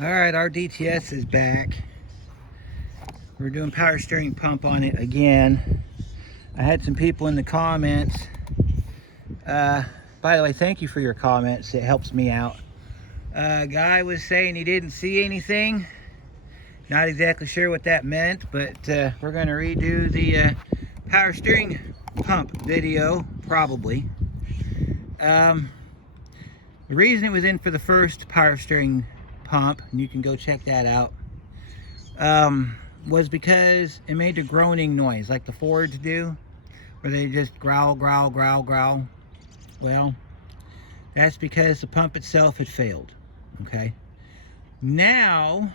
Alright, our DTS is back. We're doing power steering pump on it again. I had some people in the comments. By the way, thank you for your comments. It helps me out. A guy was saying he didn't see anything. Not exactly sure what that meant, but we're going to redo the power steering pump video, probably. The reason it was in for the first power steering pump, and you can go check that out, was because it made a groaning noise like the Fords do, where they just growl, growl, growl, growl. Well, that's because the pump itself had failed. Okay, now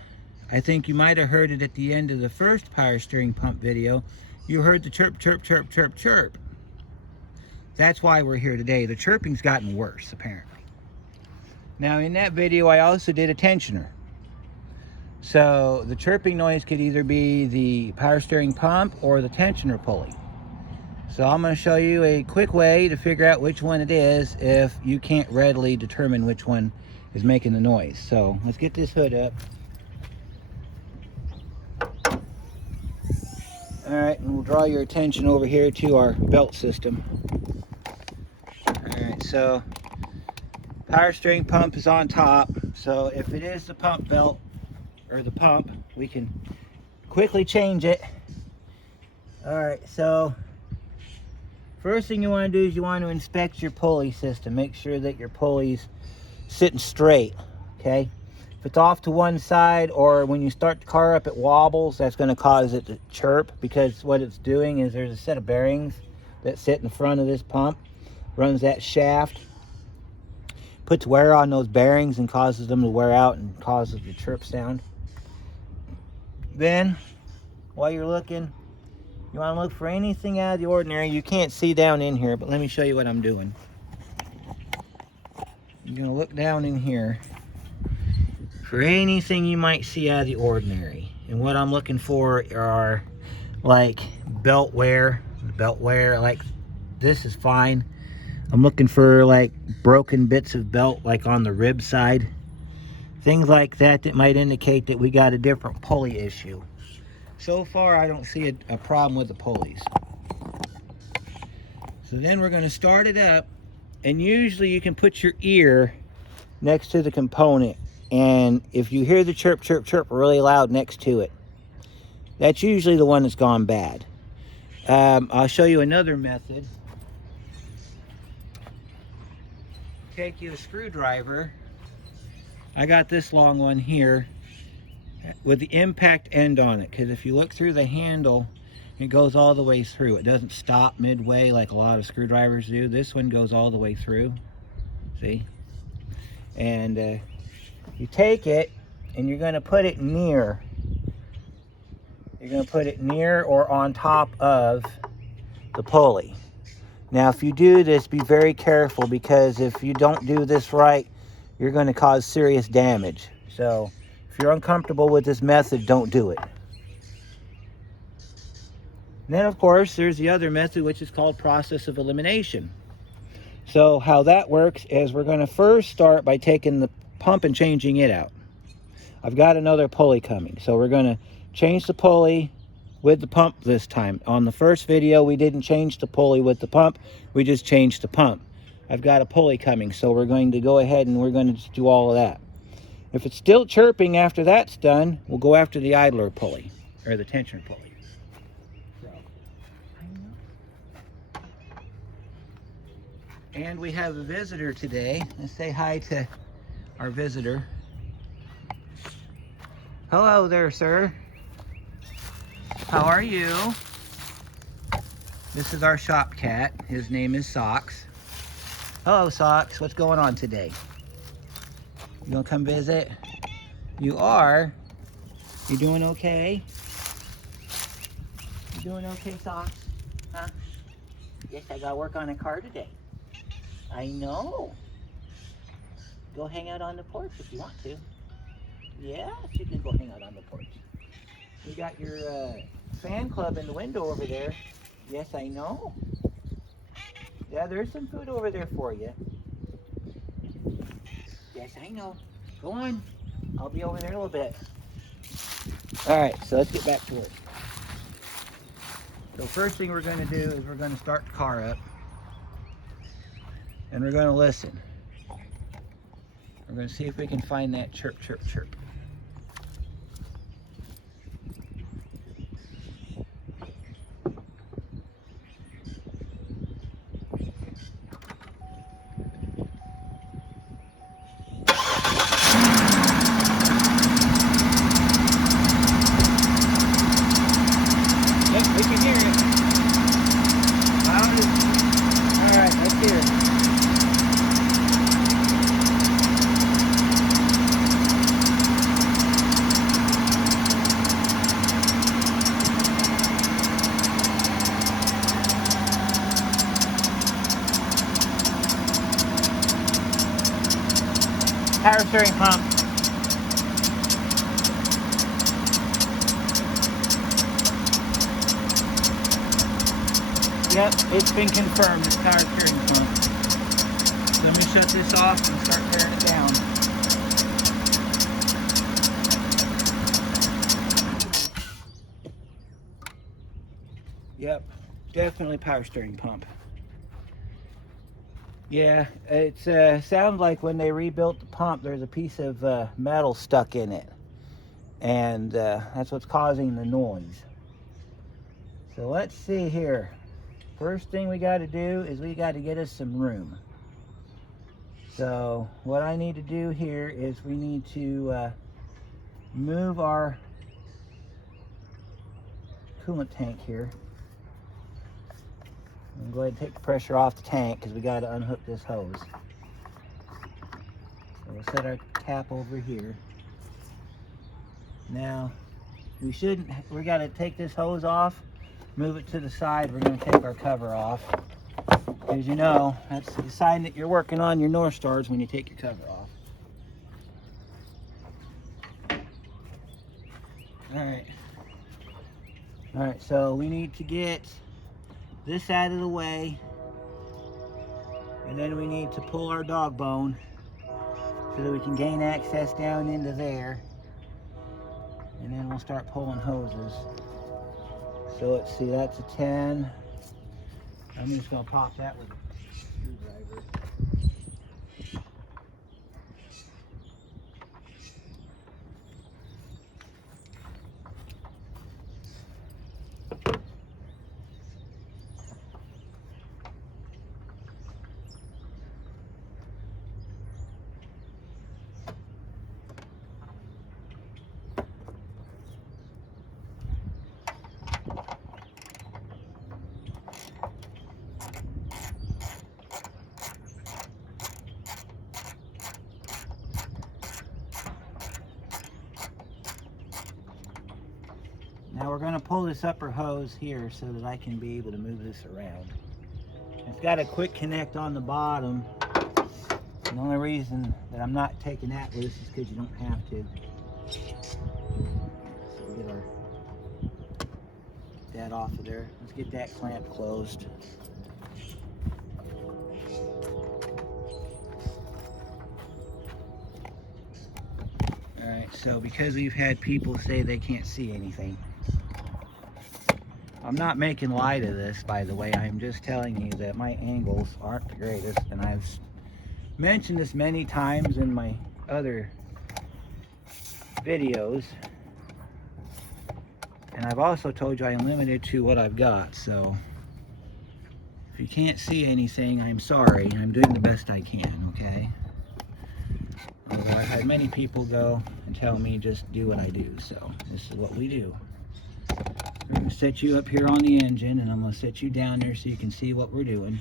I think you might have heard it at the end of the first power steering pump video. You heard the chirp, chirp, chirp, chirp, chirp. That's why we're here today. The chirping's gotten worse, apparently. Now, in that video, I also did a tensioner. So the chirping noise could either be the power steering pump or the tensioner pulley. So I'm going to show you a quick way to figure out which one it is if you can't readily determine which one is making the noise. So let's get this hood up. Alright, and we'll draw your attention over here to our belt system. Alright, so power steering pump is on top. So if it is the pump belt or the pump, we can quickly change it. Alright, so first thing you want to do is you want to inspect your pulley system. Make sure that your pulley's sitting straight, okay? If it's off to one side, or when you start the car up it wobbles, that's going to cause it to chirp, because what it's doing is there's a set of bearings that sit in front of this pump, runs that shaft, puts wear on those bearings and causes them to wear out and causes the chirp sound. Then, while you're looking, you want to look for anything out of the ordinary. You can't see down in here, but let me show you what I'm doing. You're going to look down in here for anything you might see out of the ordinary. And what I'm looking for are like belt wear. Like this is fine. I'm looking for like broken bits of belt, like on the rib side. Things like that that might indicate that we got a different pulley issue. So far, I don't see a problem with the pulleys. So then we're going to start it up. And usually you can put your ear next to the component. And if you hear the chirp, chirp, chirp really loud next to it, that's usually the one that's gone bad. I'll show you another method. Take you a screwdriver. I got this long one here with the impact end on it, because if you look through the handle, it goes all the way through. It doesn't stop midway like a lot of screwdrivers do. This one goes all the way through. See? And you take it and you're going to put it near. You're going to put it near or on top of the pulley. Now, if you do this, be very careful, because if you don't do this right, you're going to cause serious damage. So if you're uncomfortable with this method, don't do it. And then, of course, there's the other method, which is called process of elimination. So how that works is we're going to first start by taking the pump and changing it out. I've got another pulley coming, so we're going to change the pulley with the pump this time. On the first video, we didn't change the pulley with the pump, we just changed the pump. I've got a pulley coming, so we're going to go ahead and we're going to just do all of that. If it's still chirping after that's done, we'll go after the idler pulley, or the tensioner pulley. And we have a visitor today. Let's say hi to our visitor. Hello there, sir. How are you? This is our shop cat. His name is Socks. Hello, Socks. What's going on today? You gonna come visit? You are? You doing okay? You doing okay, Socks? Huh? Yes, I gotta work on a car today. I know. Go hang out on the porch if you want to. Yes, you can go hang out on the porch. You got your fan club in the window over there. Yes, I know. Yeah, there's some food over there for you. Yes, I know. Go on. I'll be over there in a little bit. All right, so let's get back to work. So first thing we're going to do is we're going to start the car up. And we're going to listen. We're going to see if we can find that chirp, chirp, chirp. Yep, we can hear it. All right, let's hear it. Power steering pump. Yep, it's been confirmed, it's power steering pump. So let me shut this off and start tearing it down. Yep, definitely power steering pump. Yeah, it sounds like when they rebuilt the pump, there's a piece of metal stuck in it. And that's what's causing the noise. So let's see here. First thing we got to do is we got to get us some room. So what I need to do here is we need to move our coolant tank here. I'm going to go ahead and take the pressure off the tank because we got to unhook this hose. So we'll set our cap over here. Now we got to take this hose off, move it to the side. We're going to take our cover off. As you know, that's the sign that you're working on your North Stars when you take your cover off. All right, so we need to get this out of the way, and then we need to pull our dog bone so that we can gain access down into there, and then we'll start pulling hoses. So let's see, that's a 10. I'm just going to pop that with a screwdriver. Now we're going to pull this upper hose here so that I can be able to move this around. It's got a quick connect on the bottom. The only reason that I'm not taking that loose is because you don't have to. So we get that off of there. Let's get that clamp closed. Alright, so because we've had people say they can't see anything, I'm not making light of this, by the way. I'm just telling you that my angles aren't the greatest, and I've mentioned this many times in my other videos, and I've also told you I'm limited to what I've got. So if you can't see anything, I'm sorry. I'm doing the best I can, okay? Although I've had many people go and tell me just do what I do, so this is what we do. We're going to set you up here on the engine, and I'm going to set you down there so you can see what we're doing.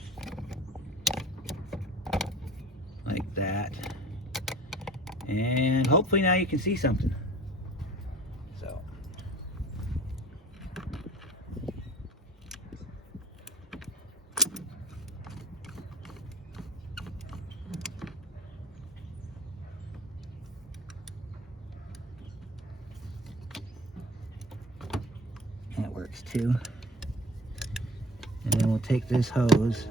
Like that. And hopefully now you can see something. So. That works too. And then we'll take this hose,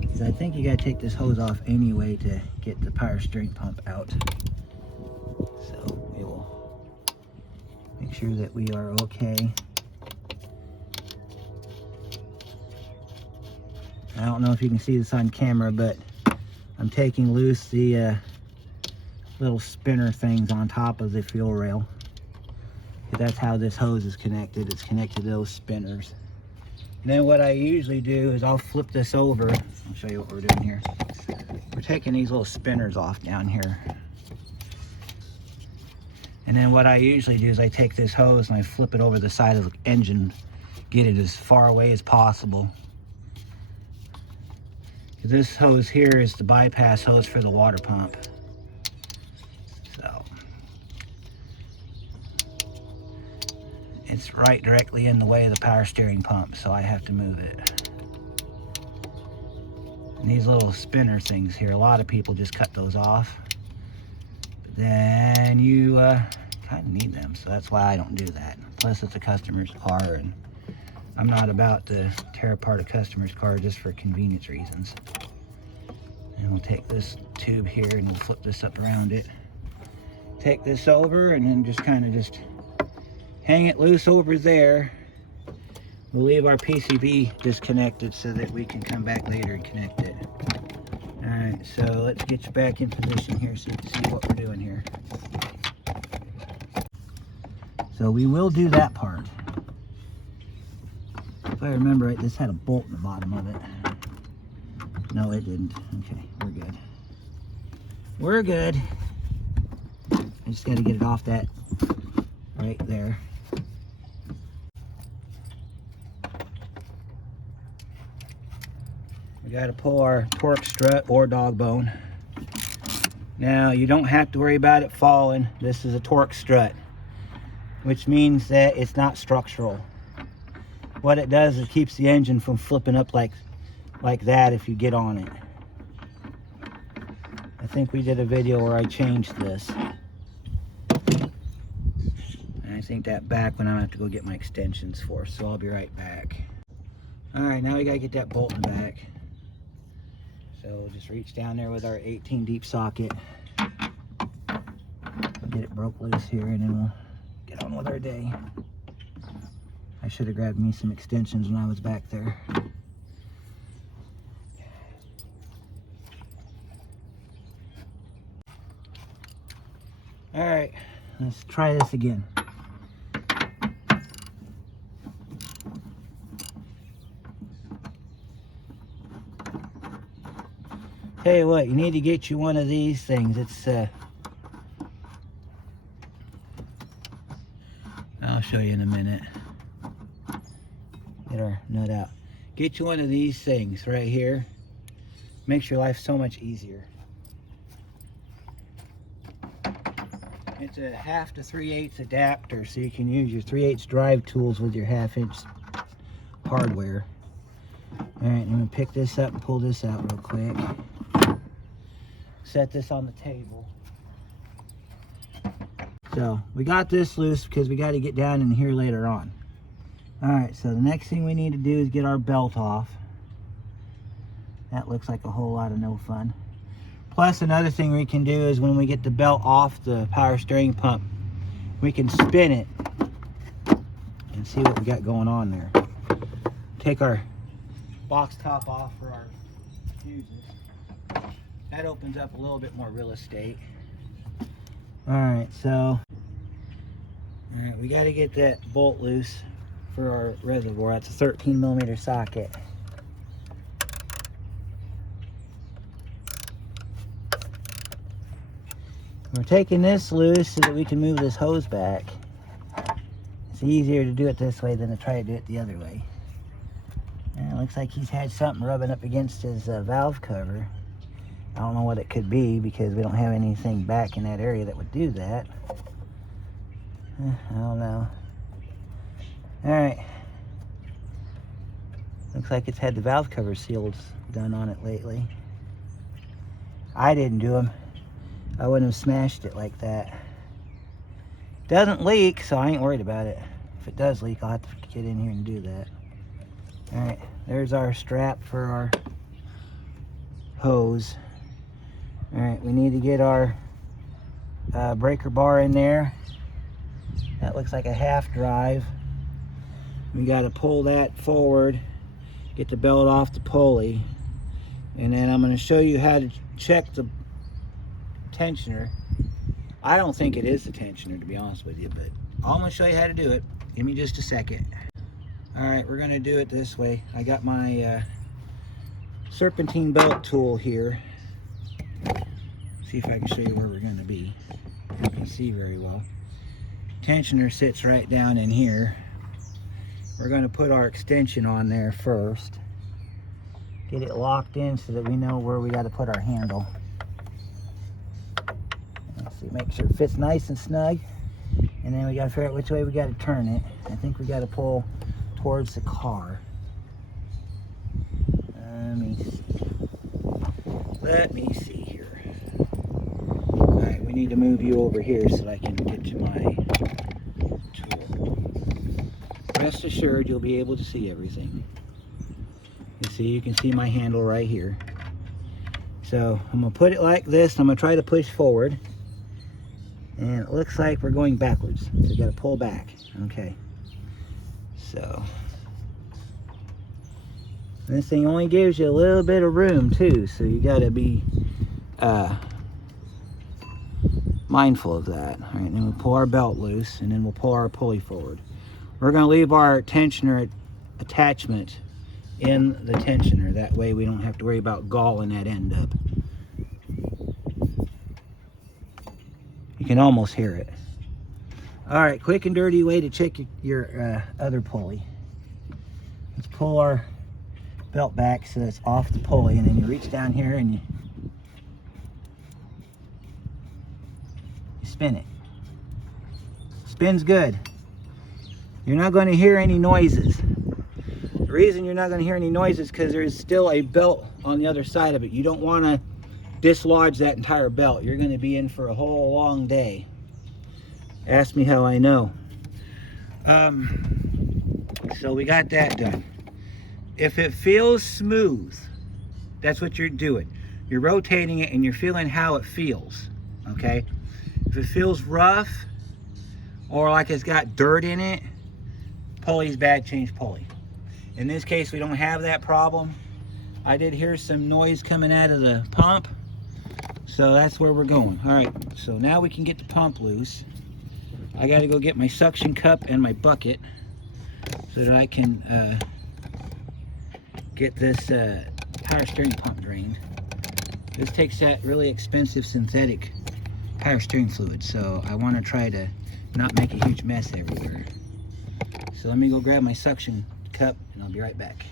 because I think you got to take this hose off anyway to get the power steering pump out. So sure that we are okay. I don't know if you can see this on camera, but I'm taking loose the little spinner things on top of the fuel rail. That's how this hose is connected. It's connected to those spinners. And then what I usually do is I'll flip this over. I'll show you what we're doing here. We're taking these little spinners off down here. And then what I usually do is I take this hose and I flip it over the side of the engine, get it as far away as possible. This hose here is the bypass hose for the water pump. So it's right directly in the way of the power steering pump, so I have to move it. And these little spinner things here, a lot of people just cut those off. But then you kind of need them, so that's why I don't do that. Plus it's a customer's car, and I'm not about to tear apart a customer's car just for convenience reasons. And we'll take this tube here and we'll flip this up around it. Take this over and then just kind of just hang it loose over there. We'll leave our PCB disconnected so that we can come back later and connect it. Alright, so let's get you back in position here so you can see what we're doing here. So we will do that part. If I remember right, this had a bolt in the bottom of it. No, it didn't. Okay, we're good. We're good. I just got to get it off that right there. We got to pull our torque strut or dog bone. Now, you don't have to worry about it falling. This is a torque strut, which means that it's not structural. What it does is it keeps the engine from flipping up like that if you get on it. I think we did a video where I changed this. And I think that back when I'm gonna have to go get my extensions for, so I'll be right back. Alright, now we gotta get that bolt in the back. So just reach down there with our 18 deep socket. Get it broke loose here and then we'll get on with our day. I should have grabbed me some extensions when I was back there. All right, let's try this again. Tell you what, you need to get you one of these things. It's I'll show you in a minute. Get our nut out. Get you one of these things right here. Makes your life so much easier. It's a 1/2 to 3/8 adapter, so you can use your 3/8 drive tools with your 1/2 inch hardware. All right, I'm gonna pick this up and pull this out real quick. Set this on the table. So we got this loose because we got to get down in here later on. All right, so the next thing we need to do is get our belt off. That looks like a whole lot of no fun. Plus, another thing we can do is when we get the belt off the power steering pump, we can spin it and see what we got going on there. Take our box top off for our fuses. That opens up a little bit more real estate. Alright, so we got to get that bolt loose for our reservoir. That's a 13mm socket. We're taking this loose so that we can move this hose back. It's easier to do it this way than to try to do it the other way. And it looks like he's had something rubbing up against his valve cover. I don't know what it could be because we don't have anything back in that area that would do that. I don't know. Alright. Looks like it's had the valve cover seals done on it lately. I didn't do them. I wouldn't have smashed it like that. Doesn't leak, so I ain't worried about it. If it does leak, I'll have to get in here and do that. Alright, there's our strap for our hose. Alright, we need to get our breaker bar in there. That looks like a half drive. We got to pull that forward, get the belt off the pulley, and then I'm going to show you how to check the tensioner. I don't think it is the tensioner, to be honest with you, but I'm going to show you how to do it. Give me just a second. Alright, we're going to do it this way. I got my serpentine belt tool here. See if I can show you where we're going to be. You can see very well. Tensioner sits right down in here. We're going to put our extension on there first. Get it locked in so that we know where we got to put our handle. Let's see, make sure it fits nice and snug. And then we got to figure out which way we got to turn it. I think we got to pull towards the car. Let me see here. Alright, we need to move you over here so that I can get to my tool. Rest assured you'll be able to see everything. You see, you can see my handle right here. So I'm going to put it like this. I'm going to try to push forward. And it looks like we're going backwards. So you got to pull back. Okay. So this thing only gives you a little bit of room too. So you got to be mindful of that. All right, then we'll pull our belt loose and then we'll pull our pulley forward. We're going to leave our tensioner attachment in the tensioner. That way we don't have to worry about galling that end up. You can almost hear it. All right, quick and dirty way to check your other pulley. Let's pull our belt back so it's off the pulley, and then you reach down here and you spin it. Spins good. You're not going to hear any noises. The reason you're not going to hear any noises is because there's still a belt on the other side of it. You don't want to dislodge that entire belt. You're going to be in for a whole long day. Ask me how I know. So we got that done. If it feels smooth, that's what you're doing. You're rotating it and you're feeling how it feels. Okay? If it feels rough or like it's got dirt in it, pulley's bad, change pulley. In this case, we don't have that problem. I did hear some noise coming out of the pump, so that's where we're going. All right, so now we can get the pump loose. I got to go get my suction cup and my bucket so that I can get this power steering pump drained. This takes that really expensive synthetic power steering fluid, so I want to try to not make a huge mess everywhere. So let me go grab my suction cup and I'll be right back.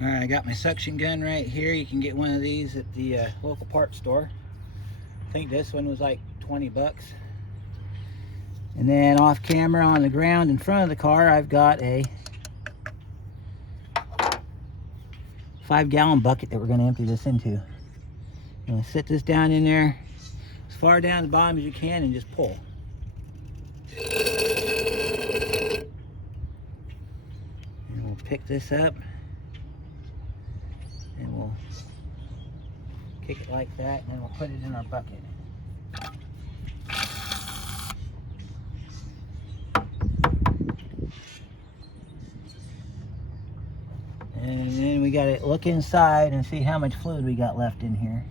All right, I got my suction gun right here. You can get one of these at the local parts store. I think this one was like 20 bucks. And then off camera on the ground in front of the car, I've got a 5-gallon bucket that we're going to empty this into. I'm going to sit this down in there as far down the bottom as you can and just pull. And we'll pick this up and we'll kick it like that, and then we'll put it in our bucket. And then we got to look inside and see how much fluid we got left in here.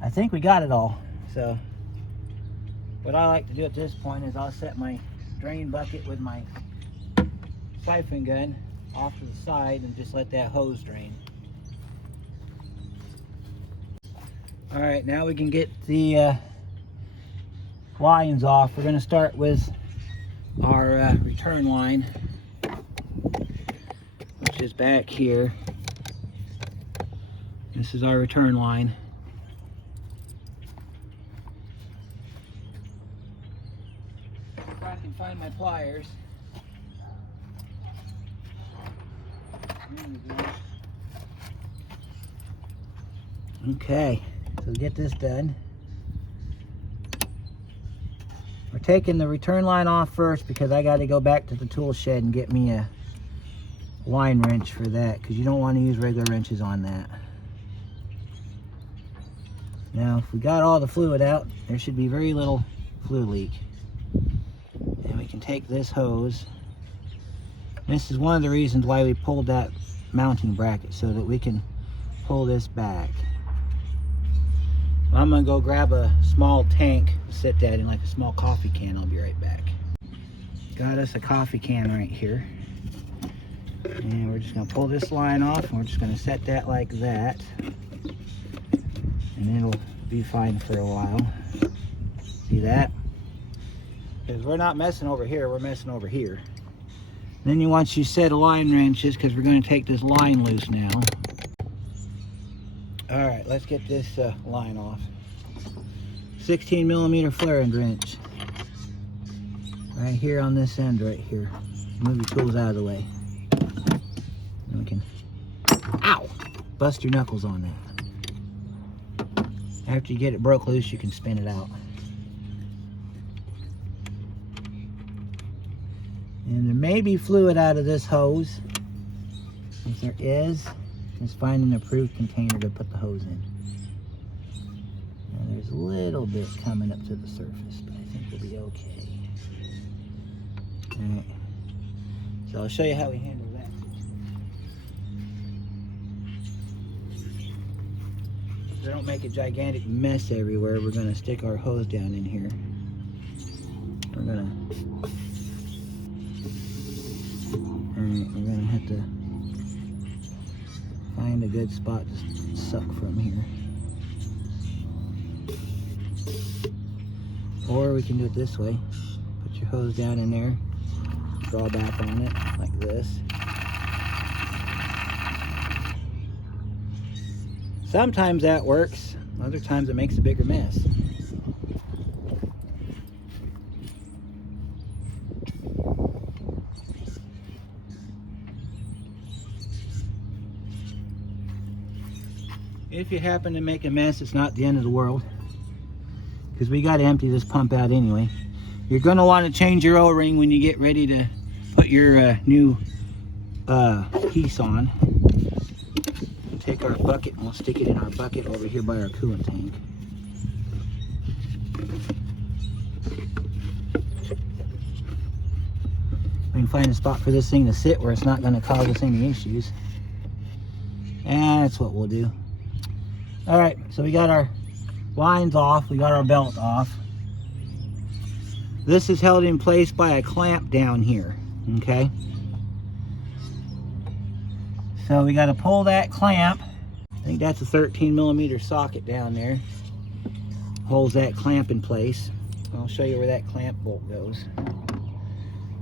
I think we got it all. So what I like to do at this point is I'll set my drain bucket with my siphon gun off to the side and just let that hose drain. All right, now we can get the lines off. We're going to start with our return line, which is back here. This is our return line. If I can find my pliers. Okay, so get this done. We're taking the return line off first because I got to go back to the tool shed and get me a line wrench for that, because you don't want to use regular wrenches on that. Now, if we got all the fluid out, there should be very little fluid leak. And we can take this hose. This is one of the reasons why we pulled that mounting bracket, so that we can pull this back. I'm gonna go grab a small tank, set that in like a small coffee can. I'll be right back. Got us a coffee can right here. And we're just gonna pull this line off, and we're just gonna set that like that. And it'll be fine for a while. See that? Because we're not messing over here, we're messing over here. Then you want you set of line wrenches, because we're going to take this line loose now. Alright, let's get this line off. 16mm flare end wrench. Right here on this end right here. Move your tools out of the way. And we can, ow! Bust your knuckles on that. After you get it broke loose, you can spin it out. And there may be fluid out of this hose. If there is, just find an approved container to put the hose in. Now there's a little bit coming up to the surface, but I think we'll be okay. Alright. So I'll show you how we handle that. So don't make a gigantic mess everywhere. We're going to stick our hose down in here. We're going to have to find a good spot to suck from here. Or we can do it this way. Put your hose down in there, draw back on it like this. Sometimes that works, other times it makes a bigger mess. If you happen to make a mess, it's not the end of the world, because we got to empty this pump out anyway. You're going to want to change your O-ring when you get ready to put your new piece on. We'll take our bucket and we'll stick it in our bucket over here by our coolant tank. We can find a spot for this thing to sit where it's not going to cause us any issues. And that's what we'll do. Alright, so we got our lines off, we got our belt off. This is held in place by a clamp down here, okay? So we got to pull that clamp. I think that's a 13mm socket down there. Holds that clamp in place. I'll show you where that clamp bolt goes.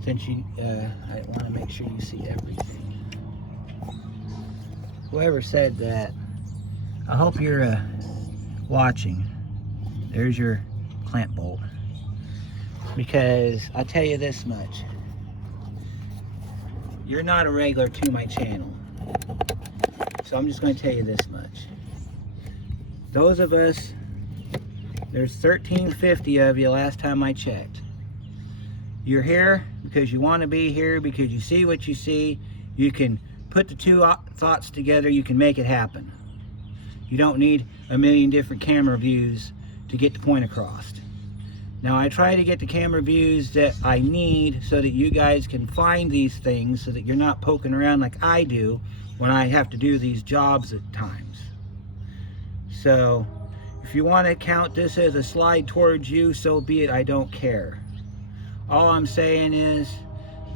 Since you, I want to make sure you see everything. Whoever said that, I hope you're watching. There's your clamp bolt. Because I'll tell you this much. You're not a regular to my channel. So I'm just going to tell you this much. Those of us, there's 1,350 of you last time I checked. You're here because you want to be here, because you see what you see. You can put the two thoughts together, you can make it happen. You don't need a million different camera views to get the point across. Now I try to get the camera views that I need so that you guys can find these things, so that you're not poking around like I do when I have to do these jobs at times. So if you want to count this as a slide towards you, so be it. I don't care. All I'm saying is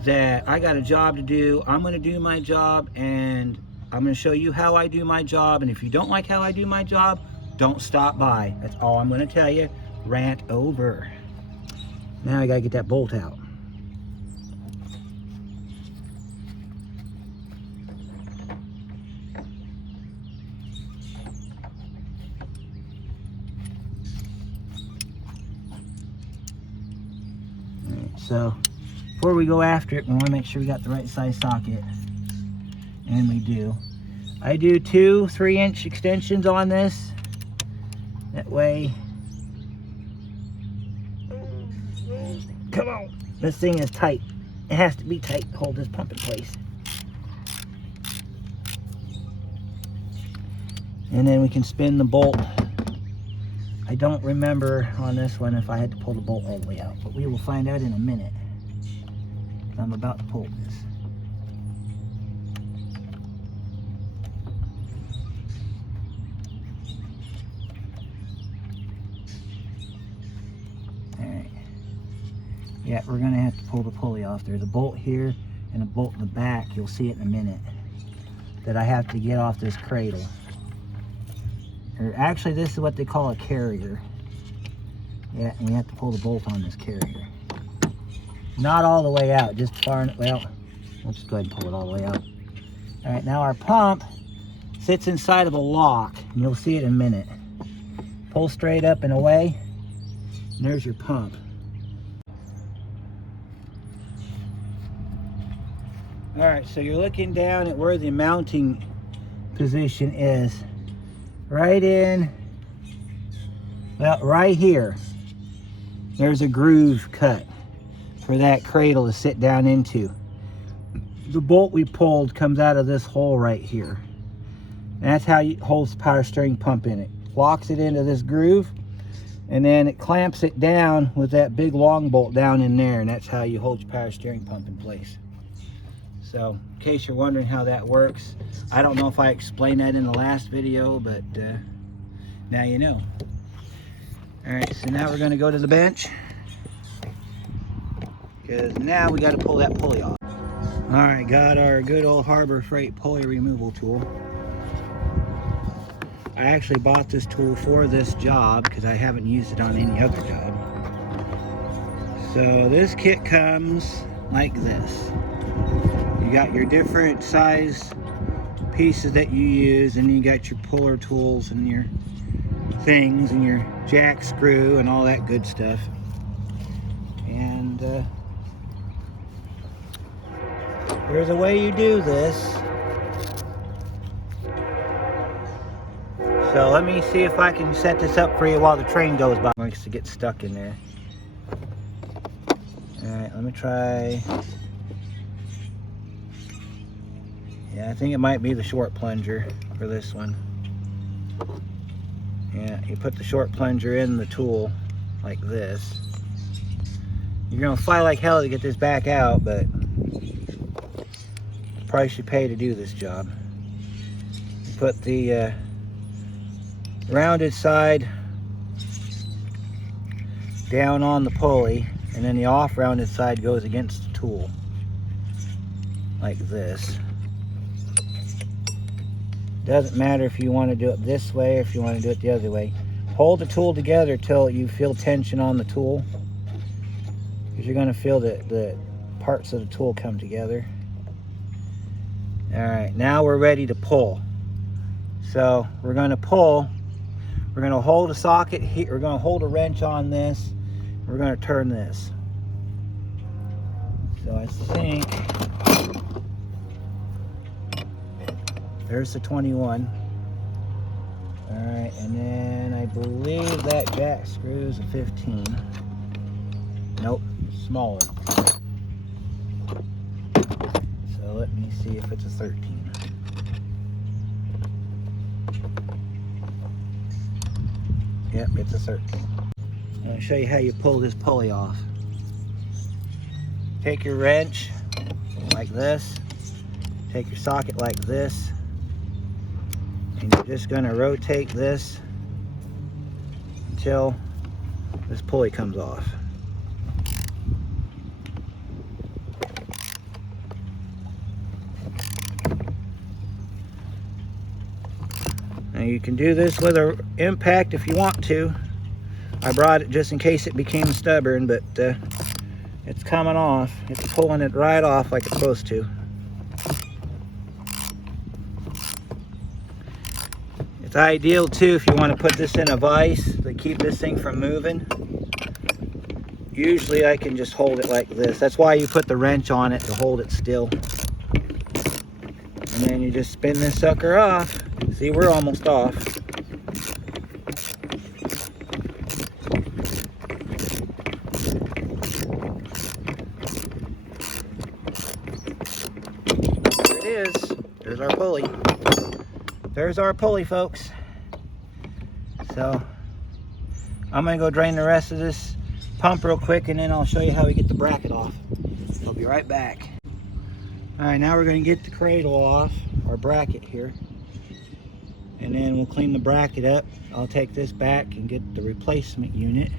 that I got a job to do. I'm going to do my job, and I'm going to show you how I do my job. And if you don't like how I do my job, don't stop by. That's all I'm going to tell you. Rant over. Now I got to get that bolt out. Alright, so before we go after it, we want to make sure we got the right size socket. And we do. I do 2 3-inch extensions on this. That way, come on, this thing is tight. It has to be tight to hold this pump in place. And then we can spin the bolt I don't remember on this one if I had to pull the bolt all the way out, but we will find out in a minute. I'm about to pull this. Alright. Yeah, we're going to have to pull the pulley off. There's a bolt here and a bolt in the back. You'll see it in a minute. That I have to get off this cradle. Or actually, this is what they call a carrier. Yeah, and we have to pull the bolt on this carrier. Not all the way out, just far enough. Well, we'll just go ahead and pull it all the way out. All right, now our pump sits inside of a lock, and you'll see it in a minute. Pull straight up and away, and there's your pump. All right, so you're looking down at where the mounting position is. Right in, well, right here. There's a groove cut for that cradle to sit down into. The bolt we pulled comes out of this hole right here. And that's how it holds the power steering pump in it. Locks it into this groove, and then it clamps it down with that big long bolt down in there, and that's how you hold your power steering pump in place. So, in case you're wondering how that works, I don't know if I explained that in the last video, but now you know. Alright, so now we're going to go to the bench, because now we got to pull that pulley off. Alright, got our good old Harbor Freight pulley removal tool. I actually bought this tool for this job because I haven't used it on any other job. So this kit comes like this. You got your different size pieces that you use, and you got your puller tools and your things and your jack screw and all that good stuff. And there's a way you do this. So let me see if I can set this up for you while the train goes by. Likes to get stuck in there. Alright, let me try. Yeah, I think it might be the short plunger for this one. Yeah, you put the short plunger in the tool like this. You're gonna fight like hell to get this back out, but the price you pay to do this job. You put the rounded side down on the pulley, and then the off-rounded side goes against the tool like this. Doesn't matter if you want to do it this way or if you want to do it the other way. Hold the tool together till you feel tension on the tool, because you're going to feel the parts of the tool come together. Alright, now we're ready to pull. So we're going to pull. We're going to hold a socket here. We're going to hold a wrench on this. We're going to turn this. So I think there's the 21. Alright, and then I believe that jack screw is a 15. Nope, smaller. So let me see if it's a 13. Yep, it's a 13. I'm going to show you how you pull this pulley off. Take your wrench like this. Take your socket like this. And you're just going to rotate this until this pulley comes off. Now you can do this with an impact if you want to. I brought it just in case it became stubborn, but it's coming off. It's pulling it right off like it's supposed to. It's ideal too if you want to put this in a vise to keep this thing from moving. Usually I can just hold it like this. That's why you put the wrench on it, to hold it still. And then you just spin this sucker off. See, we're almost off. There it is. There's our pulley. There's our pulley, folks. So I'm gonna go drain the rest of this pump real quick, and then I'll show you how we get the bracket off. I'll be right back. All right, now we're gonna get the cradle off, our bracket here, and then we'll clean the bracket up. I'll take this back and get the replacement unit.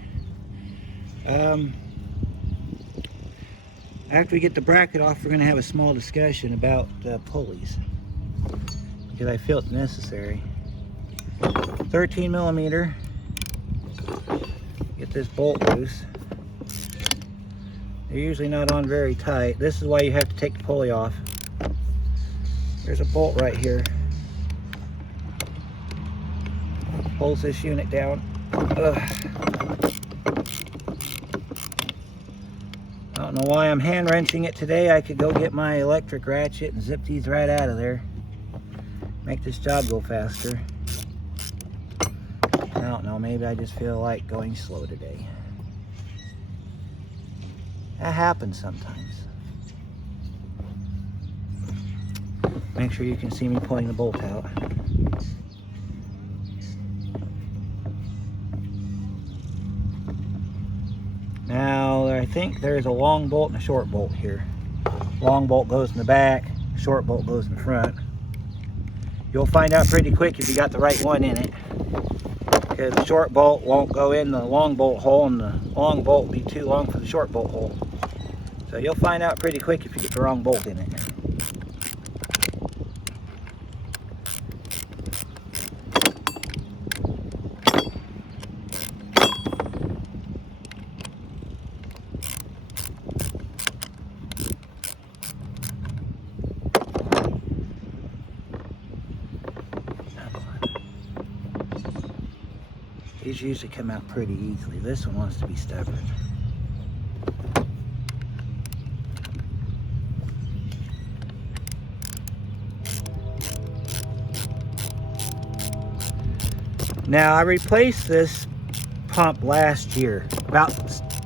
After we get the bracket off, we're gonna have a small discussion about pulleys, because I feel it's necessary. 13 millimeter. Get this bolt loose. They're usually not on very tight. This is why you have to take the pulley off. There's a bolt right here. Pulls this unit down. Ugh. I don't know why I'm hand wrenching it today. I could go get my electric ratchet and zip these right out of there. Make this job go faster. I don't know, maybe I just feel like going slow today. That happens sometimes. Make sure you can see me pulling the bolt out. Now, I think there's a long bolt and a short bolt here. Long bolt goes in the back, short bolt goes in the front. You'll find out pretty quick if you got the right one in it, because the short bolt won't go in the long bolt hole, and the long bolt will be too long for the short bolt hole. So you'll find out pretty quick if you get the wrong bolt in it. These usually come out pretty easily. This one wants to be stubborn. Now, I replaced this pump last year, about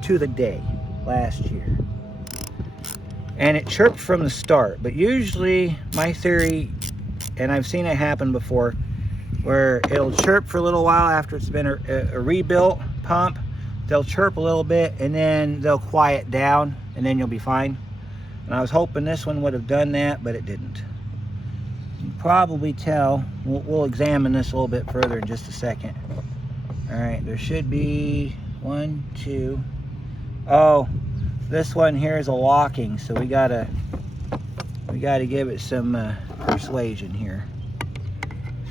to the day last year. And it chirped from the start. But usually, my theory, and I've seen it happen before, where it'll chirp for a little while after it's been a rebuilt pump. They'll chirp a little bit, and then they'll quiet down, and then you'll be fine. And I was hoping this one would have done that, but it didn't. You can probably tell. We'll examine this a little bit further in just a second. All right, there should be 1, 2. Oh, this one here is a locking, so we gotta give it some persuasion here.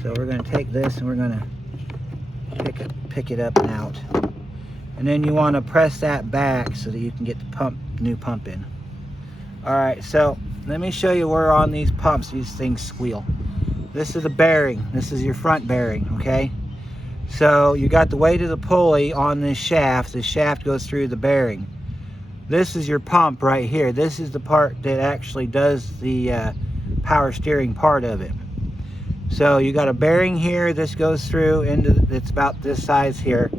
So we're going to take this and we're going to pick it up and out. And then you want to press that back so that you can get the new pump in. Alright, so let me show you where on these pumps these things squeal. This is a bearing. This is your front bearing, okay? So you got the weight of the pulley on this shaft. The shaft goes through the bearing. This is your pump right here. This is the part that actually does the power steering part of it. So you got a bearing here, this goes through into, it's about this size here,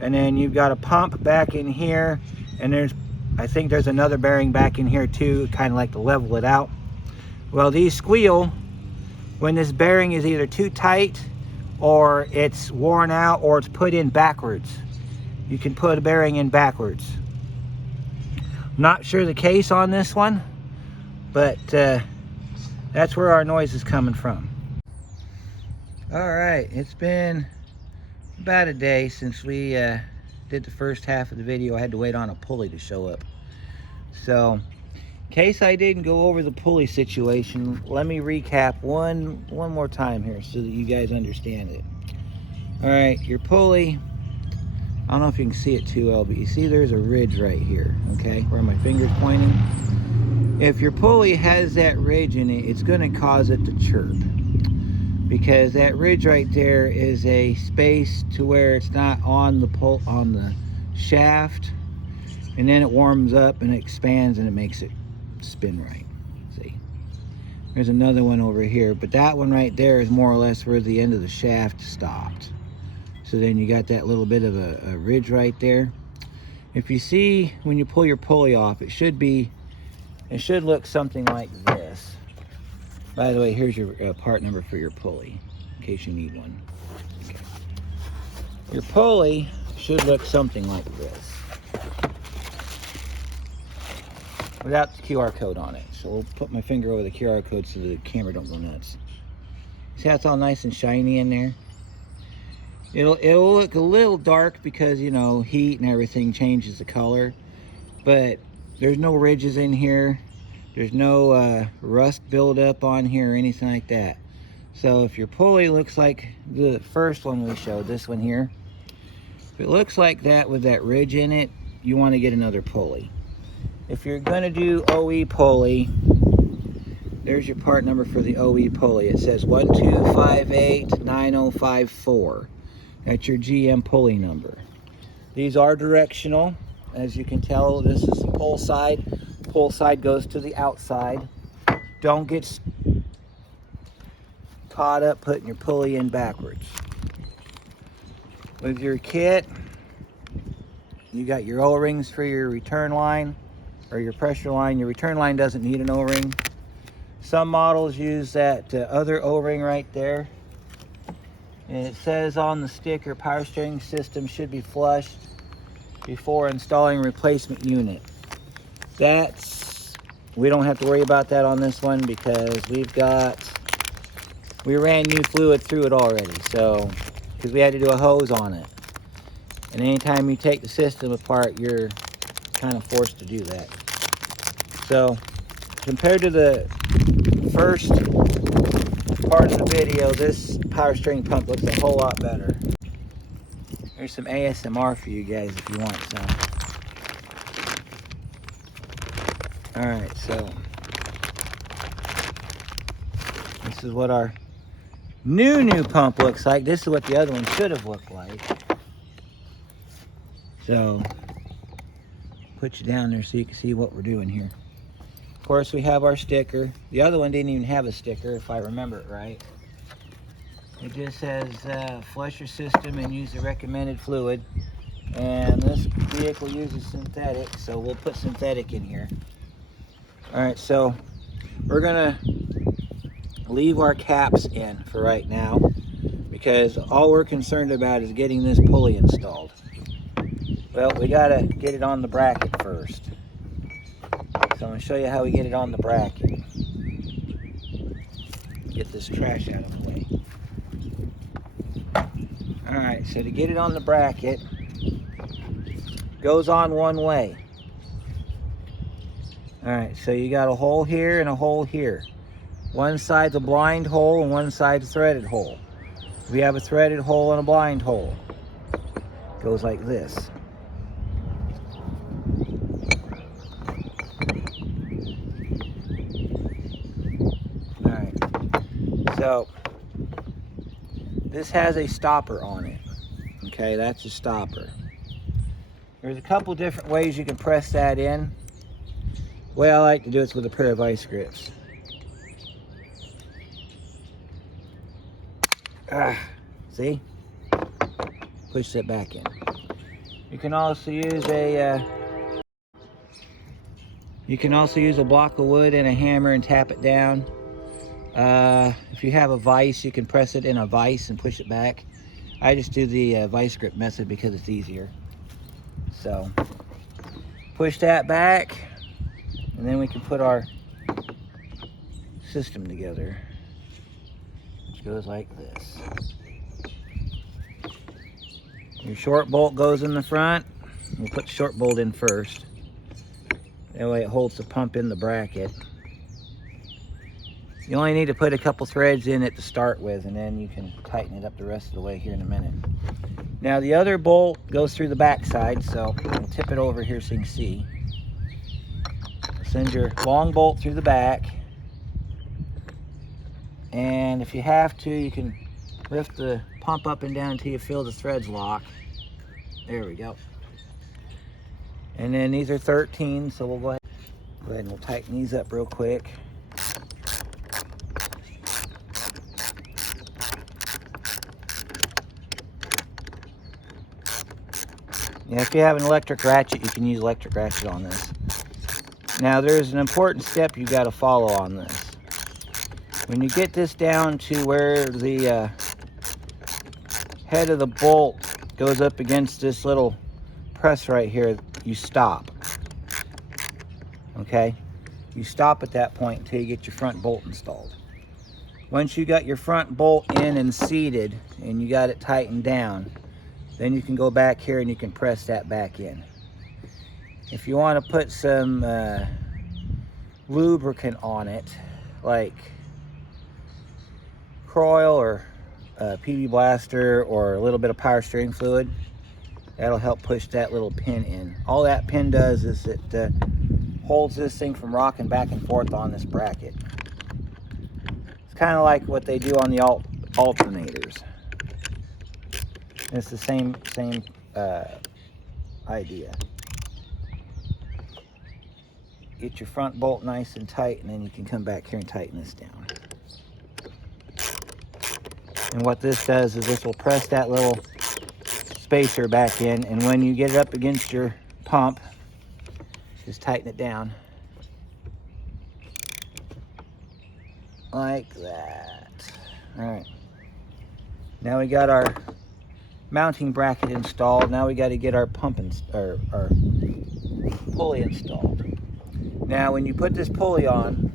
and then you've got a pump back in here, and I think there's another bearing back in here too, kind of like to level it out. Well, these squeal when this bearing is either too tight, or it's worn out, or it's put in backwards. You can put a bearing in backwards. Not sure the case on this one, but that's where our noise is coming from. Alright, it's been about a day since we did the first half of the video. I had to wait on a pulley to show up. So, in case I didn't go over the pulley situation, let me recap one more time here so that you guys understand it. Alright, your pulley, I don't know if you can see it too well, but you see there's a ridge right here, okay, where my finger's pointing. If your pulley has that ridge in it, it's going to cause it to chirp. Because that ridge right there is a space to where it's not on the shaft, and then it warms up and it expands and it makes it spin right. See, there's another one over here, but that one right there is more or less where the end of the shaft stopped. So then you got that little bit of a ridge right there. If you see when you pull your pulley off, it should look something like this. By the way, here's your part number for your pulley, in case you need one. Okay. Your pulley should look something like this. Without the QR code on it. So we'll put my finger over the QR code so the camera don't go nuts. See how it's all nice and shiny in there? It'll look a little dark because, you know, heat and everything changes the color. But there's no ridges in here. There's no rust buildup on here or anything like that. So if your pulley looks like the first one we showed, this one here, if it looks like that with that ridge in it, you want to get another pulley. If you're going to do OE pulley, there's your part number for the OE pulley. It says 12589054. That's your GM pulley number. These are directional. As you can tell, this is the pull side. Pull side goes to the outside. Don't get caught up putting your pulley in backwards. With your kit, you got your O-rings for your return line or your pressure line. Your return line doesn't need an O-ring. Some models use that other O-ring right there. And it says on the sticker, power steering system should be flushed before installing replacement unit. We don't have to worry about that on this one because we ran new fluid through it already, so, because we had to do a hose on it. And anytime you take the system apart, you're kind of forced to do that. So, compared to the first part of the video, this power steering pump looks a whole lot better. There's some ASMR for you guys if you want some. Alright, so this is what our new pump looks like. This is what the other one should have looked like. So, put you down there so you can see what we're doing here. Of course, we have our sticker. The other one didn't even have a sticker, if I remember it right. It just says flush your system and use the recommended fluid. And this vehicle uses synthetic, so we'll put synthetic in here. Alright, so we're gonna leave our caps in for right now because all we're concerned about is getting this pulley installed. Well, we gotta get it on the bracket first. So I'm gonna show you how we get it on the bracket. Get this trash out of the way. Alright, so to get it on the bracket, goes on one way. Alright, so you got a hole here and a hole here. One side's a blind hole and one side's a threaded hole. We have a threaded hole and a blind hole. Goes like this. Alright, so this has a stopper on it. Okay, that's a stopper. There's a couple different ways you can press that in. The way I like to do it with a pair of vice grips. See? Push that back in. You can also use a block of wood and a hammer and tap it down. If you have a vise, you can press it in a vise and push it back. I just do the vice grip method because it's easier. So, push that back, and then we can put our system together. Which goes like this. Your short bolt goes in the front. We'll put the short bolt in first. That way it holds the pump in the bracket. You only need to put a couple threads in it to start with, and then you can tighten it up the rest of the way here in a minute. Now the other bolt goes through the back side, so I'll tip it over here so you can see. Send your long bolt through the back, and if you have to, you can lift the pump up and down until you feel the threads lock. There we go. And then these are 13, so we'll go ahead and we'll tighten these up real quick. Yeah, if you have an electric ratchet, you can use electric ratchet on this. Now, there's an important step you got to follow on this. When you get this down to where the head of the bolt goes up against this little press right here, you stop. Okay? You stop at that point until you get your front bolt installed. Once you got your front bolt in and seated and you got it tightened down, then you can go back here and you can press that back in. If you want to put some lubricant on it, like Cradle or PB Blaster or a little bit of power steering fluid, that'll help push that little pin in. All that pin does is it holds this thing from rocking back and forth on this bracket. It's kind of like what they do on the alternators. It's the same idea. Get your front bolt nice and tight, and then you can come back here and tighten this down. And what this does is this will press that little spacer back in, and when you get it up against your pump, just tighten it down like that. All right, now we got our mounting bracket installed. Now we got to get our pump our pulley installed. Now when you put this pulley on,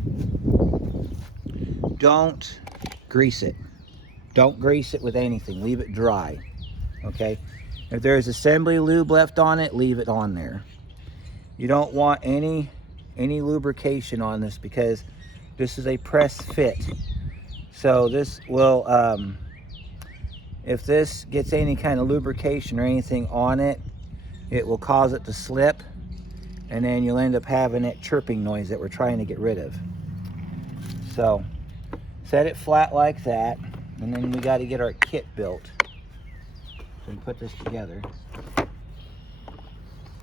don't grease it. Don't grease it with anything. Leave it dry. Okay? If there's assembly lube left on it, leave it on there. You don't want any lubrication on this because this is a press fit. So this will, if this gets any kind of lubrication or anything on it, it will cause it to slip, and then you'll end up having that chirping noise that we're trying to get rid of. So set it flat like that, and then we got to get our kit built. So we put this together.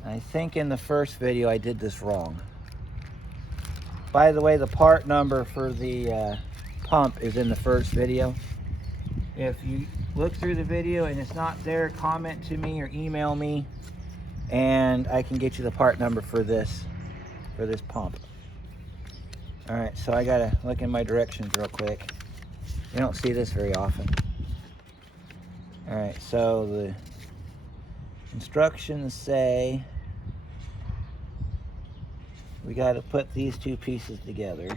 I think in the first video I did this wrong. By the way, the part number for the pump is in the first video. If you look through the video and it's not there, comment to me or email me, and I can get you the part number for this pump. All right, so I gotta look in my directions real quick. You don't see this very often. All right, so the instructions say we got to put these two pieces together.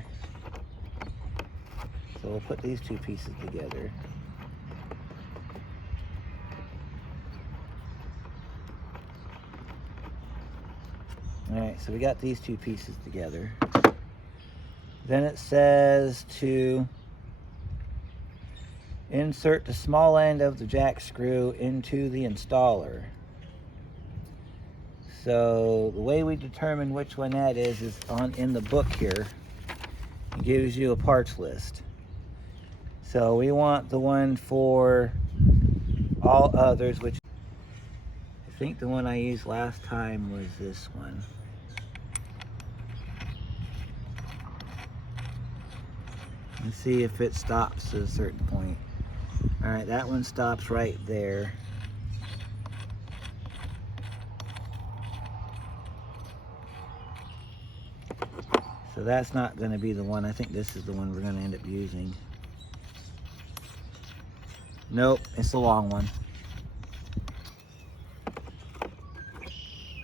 So we'll put these two pieces together. All right, so we got these two pieces together. Then it says to insert the small end of the jack screw into the installer. So the way we determine which one that is in the book here. It gives you a parts list. So we want the one for all others, which I think the one I used last time was this one. Let's see if it stops at a certain point. All right, that one stops right there. So that's not going to be the one. I think this is the one we're going to end up using. Nope, it's the long one.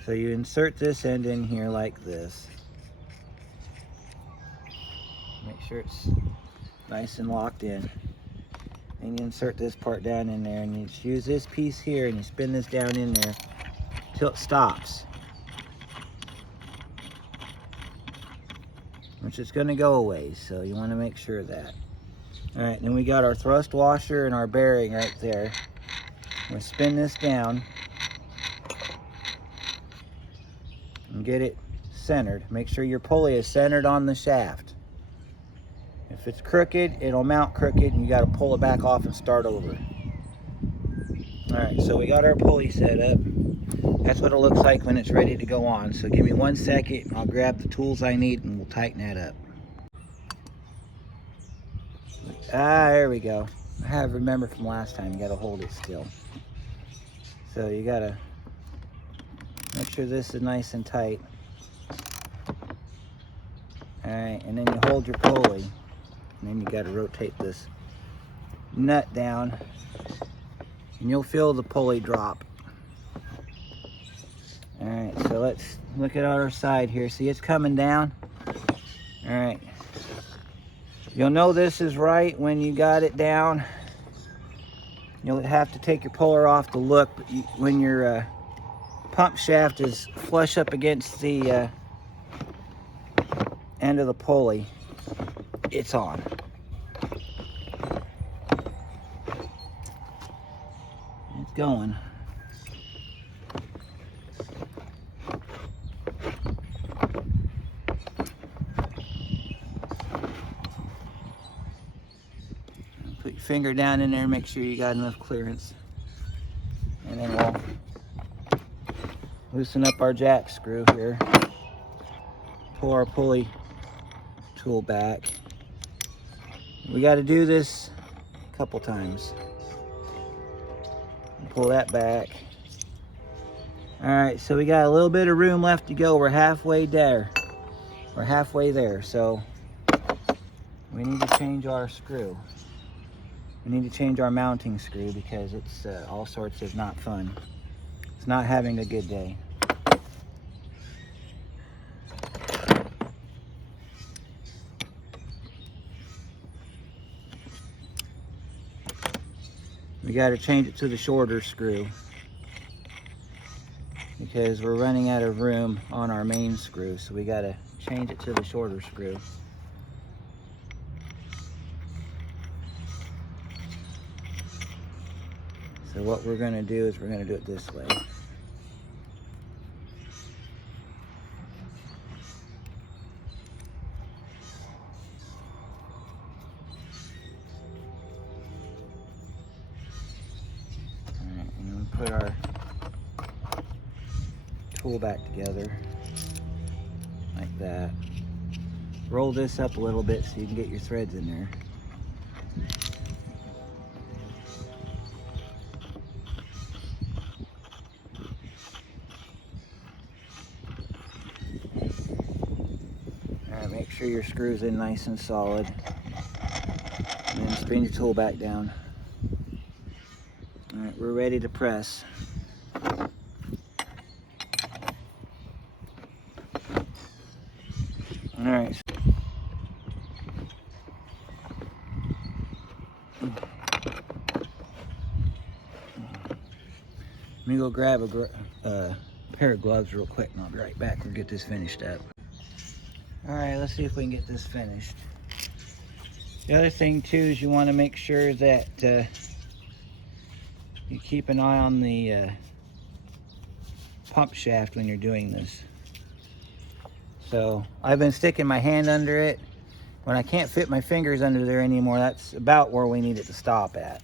So you insert this end in here like this. Make sure it's nice and locked in. And you insert this part down in there, and you just use this piece here and you spin this down in there till it stops. Which is going to go away, so you want to make sure of that. Alright, then we got our thrust washer and our bearing right there. We'll spin this down and get it centered. Make sure your pulley is centered on the shaft. If it's crooked, it'll mount crooked and you got to pull it back off and start over. Alright, so we got our pulley set up. That's what it looks like when it's ready to go on. So give me 1 second, I'll grab the tools I need and we'll tighten that up. There we go. I have remembered from last time, you got to hold it still. So you got to make sure this is nice and tight. Alright, and then you hold your pulley. And then you got to rotate this nut down. And you'll feel the pulley drop so let's look at our side here. See, it's coming down. All right. You'll know this is right when you got it down. You'll have to take your puller off to look, but when your pump shaft is flush up against the end of the pulley, it's on. It's going. Put your finger down in there and make sure you got enough clearance. And then we'll loosen up our jack screw here. Pull our pulley tool back. We got to do this a couple times. Pull that back. All right, so we got a little bit of room left to go. We're halfway there. We're halfway there, so we need to change our screw. We need to change our mounting screw because it's all sorts of not fun. It's not having a good day. We got to change it to the shorter screw because we're running out of room on our main screw, so we got to change it to the shorter screw. So what we're going to do is we're going to do it this way. Put our tool back together like that. Roll this up a little bit so you can get your threads in there. All right, make sure your screw's in nice and solid. And then spin your tool back down. All right, we're ready to press. All right. Let me go grab a pair of gloves real quick and I'll be right back. We'll get this finished up. All right, let's see if we can get this finished. The other thing too is you want to make sure that you keep an eye on the pump shaft when you're doing this. So I've been sticking my hand under it. When I can't fit my fingers under there anymore, that's about where we need it to stop at.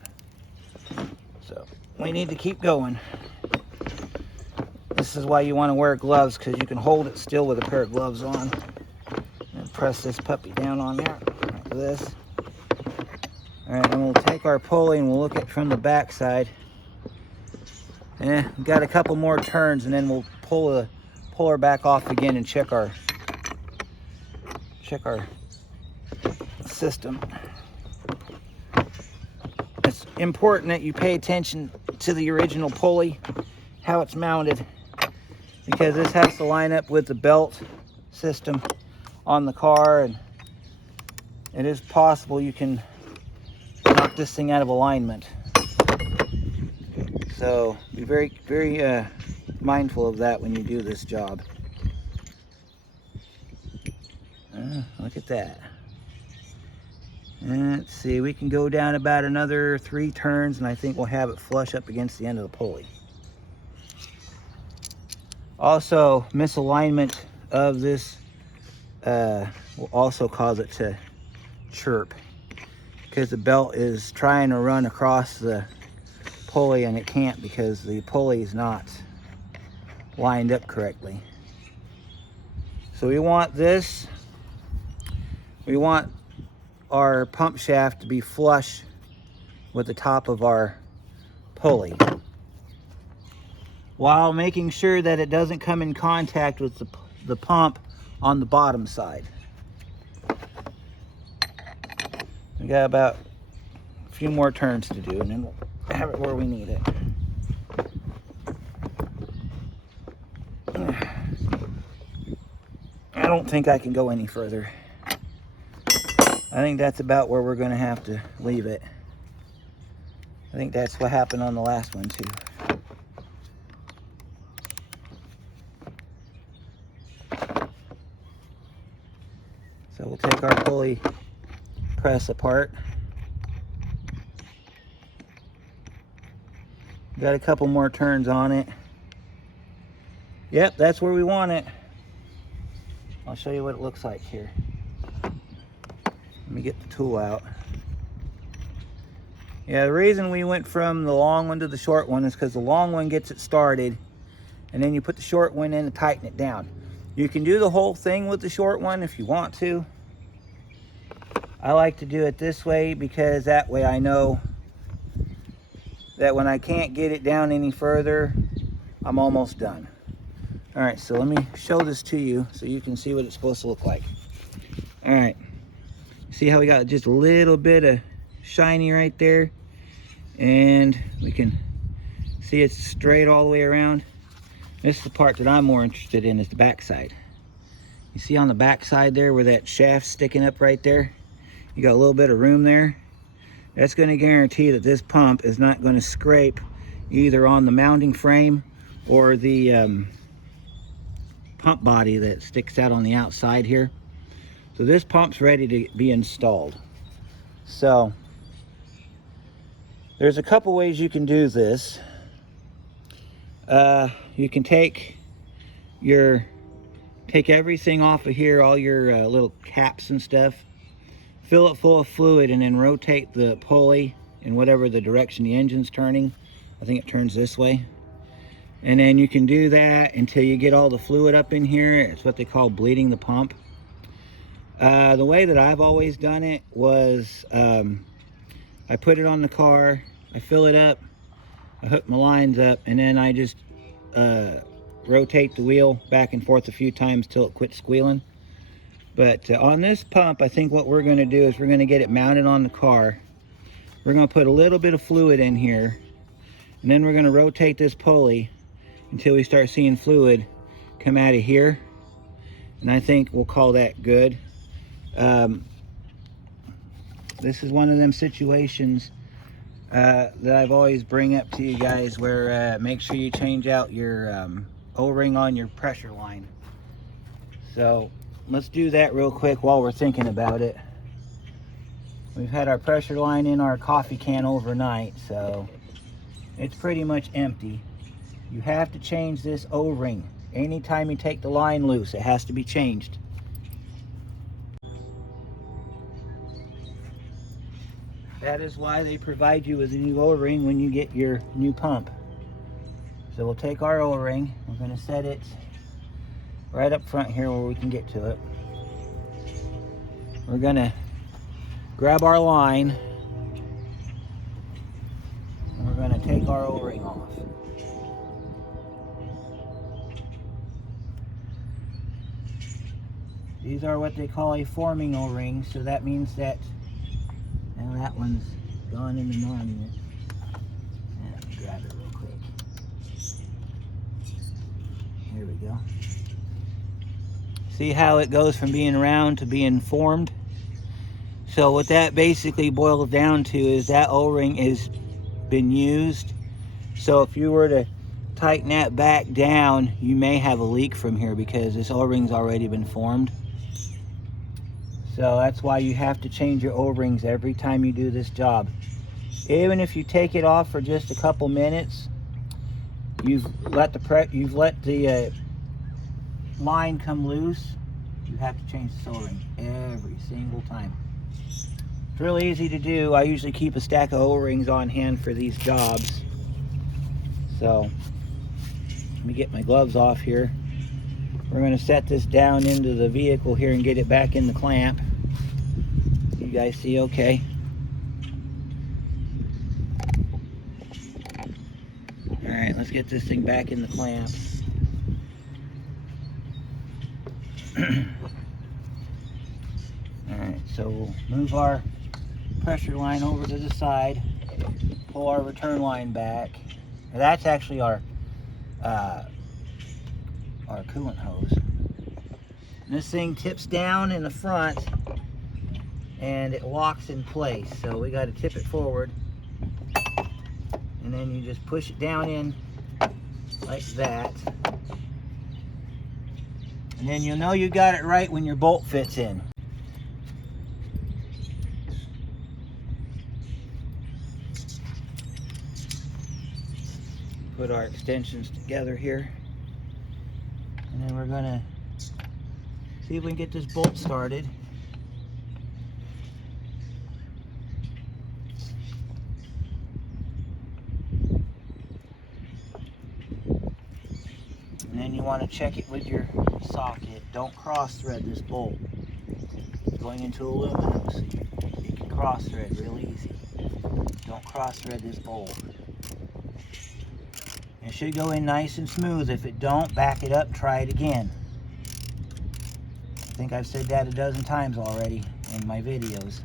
So we need to keep going. This is why you want to wear gloves, because you can hold it still with a pair of gloves on. And press this puppy down on there like this. All right, and we'll take our pulley and we'll look at from the back side. We've got a couple more turns and then we'll pull her back off again and check our system. It's important that you pay attention to the original pulley, how it's mounted, because this has to line up with the belt system on the car, and it is possible you can knock this thing out of alignment. So be very, very mindful of that when you do this job. Look at that. And let's see, we can go down about another 3 turns and I think we'll have it flush up against the end of the pulley. Also, misalignment of this will also cause it to chirp, because the belt is trying to run across the pulley and it can't because the pulley is not lined up correctly. So we want this, we want our pump shaft to be flush with the top of our pulley, while making sure that it doesn't come in contact with the pump on the bottom side. We got about a few more turns to do and then we'll have it where we need it. don't think I can go any further. I think that's about where we're going to have to leave it. I think that's what happened on the last one too. So we'll take our pulley press apart. Got a couple more turns on it. Yep, that's where we want it. I'll show you what it looks like here. Let me get the tool out. Yeah, the reason we went from the long one to the short one is because the long one gets it started, and then you put the short one in and tighten it down. You can do the whole thing with the short one if you want to. I like to do it this way because that way I know that when I can't get it down any further, I'm almost done. All right, so let me show this to you so you can see what it's supposed to look like. All right, see how we got just a little bit of shiny right there, and we can see it's straight all the way around. This is the part that I'm more interested in, is the back side. You see on the back side there where that shaft's sticking up right there, you got a little bit of room there. That's going to guarantee that this pump is not going to scrape either on the mounting frame or the pump body that sticks out on the outside here. So this pump's ready to be installed. So there's a couple ways you can do this. You can take everything off of here, all your little caps and stuff, fill it full of fluid, and then rotate the pulley in whatever the direction the engine's turning. I think it turns this way. And then you can do that until you get all the fluid up in here. It's what they call bleeding the pump. The way that I've always done it was I put it on the car, I fill it up, I hook my lines up, and then I just rotate the wheel back and forth a few times till it quits squealing. But on this pump, I think what we're going to do is we're going to get it mounted on the car. We're going to put a little bit of fluid in here, and then we're going to rotate this pulley until we start seeing fluid come out of here. And I think we'll call that good. This is one of them situations that I've always bring up to you guys where make sure you change out your O-ring on your pressure line. So let's do that real quick while we're thinking about it. We've had our pressure line in our coffee can overnight, so it's pretty much empty. You have to change this O-ring. Anytime you take the line loose, it has to be changed. That is why they provide you with a new O-ring when you get your new pump. So we'll take our O-ring, we're going to set it right up front here where we can get to it. We're going to grab our line, and we're going to take our O-ring off. These are what they call a forming O-ring, so that means that, now that one's gone in the non-unit. Let me grab it real quick. Here we go. See how it goes from being round to being formed? So what that basically boils down to is that O-ring has been used. So if you were to tighten that back down, you may have a leak from here because this O-ring's already been formed. So that's why you have to change your O-rings every time you do this job. Even if you take it off for just a couple minutes, you've let the line come loose, you have to change the O-ring every single time. It's really easy to do. I usually keep a stack of O-rings on hand for these jobs. So let me get my gloves off here. We're going to set this down into the vehicle here and get it back in the clamp. You guys see okay? Alright, let's get this thing back in the clamp. Alright, so we'll move our pressure line over to the side, pull our return line back. Now that's actually our coolant hose. And this thing tips down in the front and it locks in place. So we got to tip it forward. And then you just push it down in like that. And then you'll know you got it right when your bolt fits in. Put our extensions together here. And then we're gonna see if we can get this bolt started. And then you want to check it with your socket. Don't cross thread this bolt. It's going into aluminum, so you can cross thread real easy. Don't cross thread this bolt. It should go in nice and smooth. If it don't, back it up, try it again. I think I've said that a dozen times already in my videos.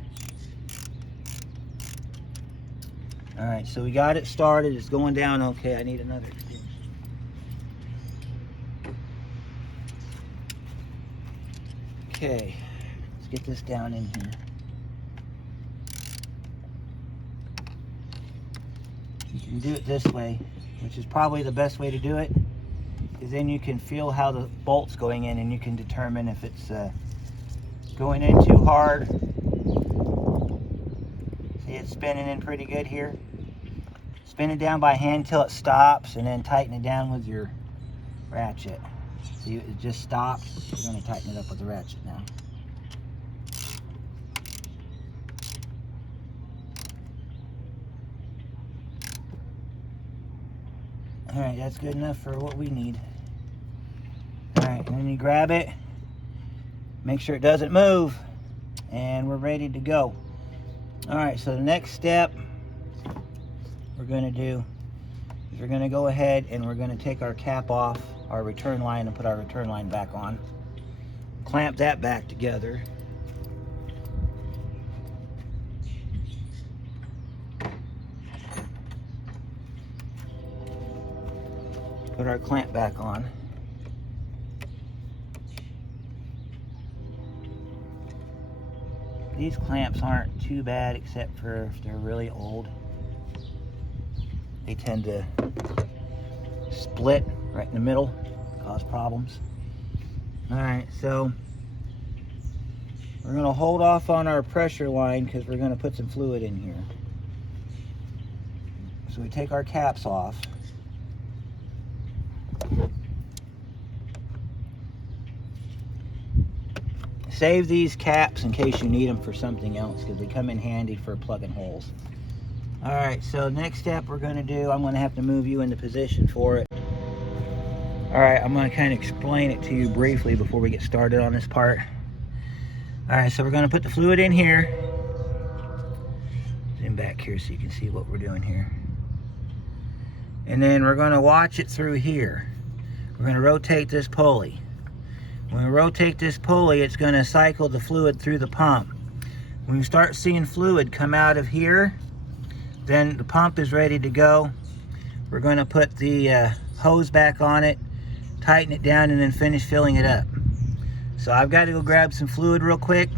Alright, so we got it started. It's going down okay. I need another extension. Okay, let's get this down in here. You can do it this way, which is probably the best way to do it, because then you can feel how the bolt's going in and you can determine if it's going in too hard. See, it's spinning in pretty good here. Spin it down by hand till it stops, and then tighten it down with your ratchet. See, it just stopped. We're going to tighten it up with the ratchet now. Alright, that's good enough for what we need. Alright, and then you grab it, make sure it doesn't move, and we're ready to go. Alright, so the next step we're going to do is we're going to go ahead and we're going to take our cap off our return line and put our return line back on. Clamp that back together. Put our clamp back on. These clamps aren't too bad except for if they're really old. They tend to split right in the middle, cause problems. Alright, so we're going to hold off on our pressure line because we're going to put some fluid in here. So we take our caps off. Save these caps in case you need them for something else, because they come in handy for plugging holes. Alright, so next step we're going to do, I'm going to have to move you into position for it. Alright, I'm going to kind of explain it to you briefly before we get started on this part. Alright, so we're going to put the fluid in here. Zoom back here so you can see what we're doing here. And then we're going to watch it through here. We're going to rotate this pulley. When we rotate this pulley, it's going to cycle the fluid through the pump. When you start seeing fluid come out of here, then the pump is ready to go. We're going to put the hose back on it, tighten it down, and then finish filling it up. So I've got to go grab some fluid real quick.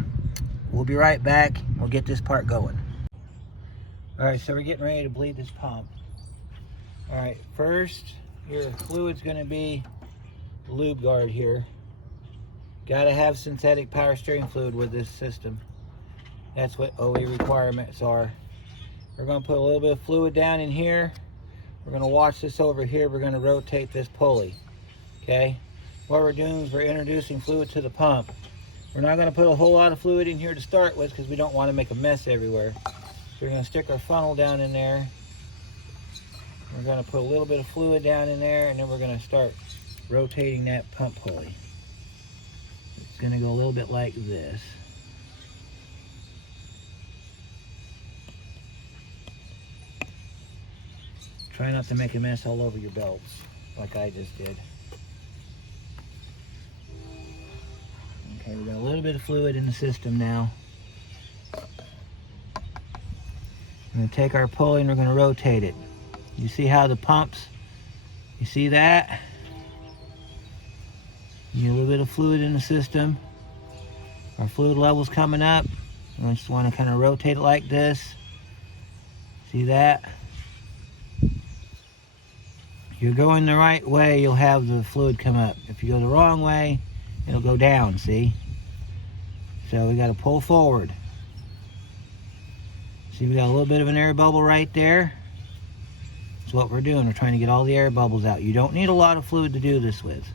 We'll be right back. We'll get this part going. Alright, so we're getting ready to bleed this pump. Alright, first, your fluid's going to be the lube guard here. Got to have synthetic power steering fluid with this system. That's what OE requirements are. We're going to put a little bit of fluid down in here. We're going to watch this over here. We're going to rotate this pulley. Okay? What we're doing is we're introducing fluid to the pump. We're not going to put a whole lot of fluid in here to start with because we don't want to make a mess everywhere. So we're going to stick our funnel down in there. We're going to put a little bit of fluid down in there, and then we're going to start rotating that pump pulley. It's going to go a little bit like this. Try not to make a mess all over your belts, like I just did. Okay, we got a little bit of fluid in the system now. We're going to take our pulley and we're going to rotate it. You see how the pumps, you see that? You get a little bit of fluid in the system. Our fluid level's coming up. I just want to kind of rotate it like this. See that? If you're going the right way, you'll have the fluid come up. If you go the wrong way, it'll go down, see? So we got to pull forward. See, we got a little bit of an air bubble right there. That's what we're doing. We're trying to get all the air bubbles out. You don't need a lot of fluid to do this with.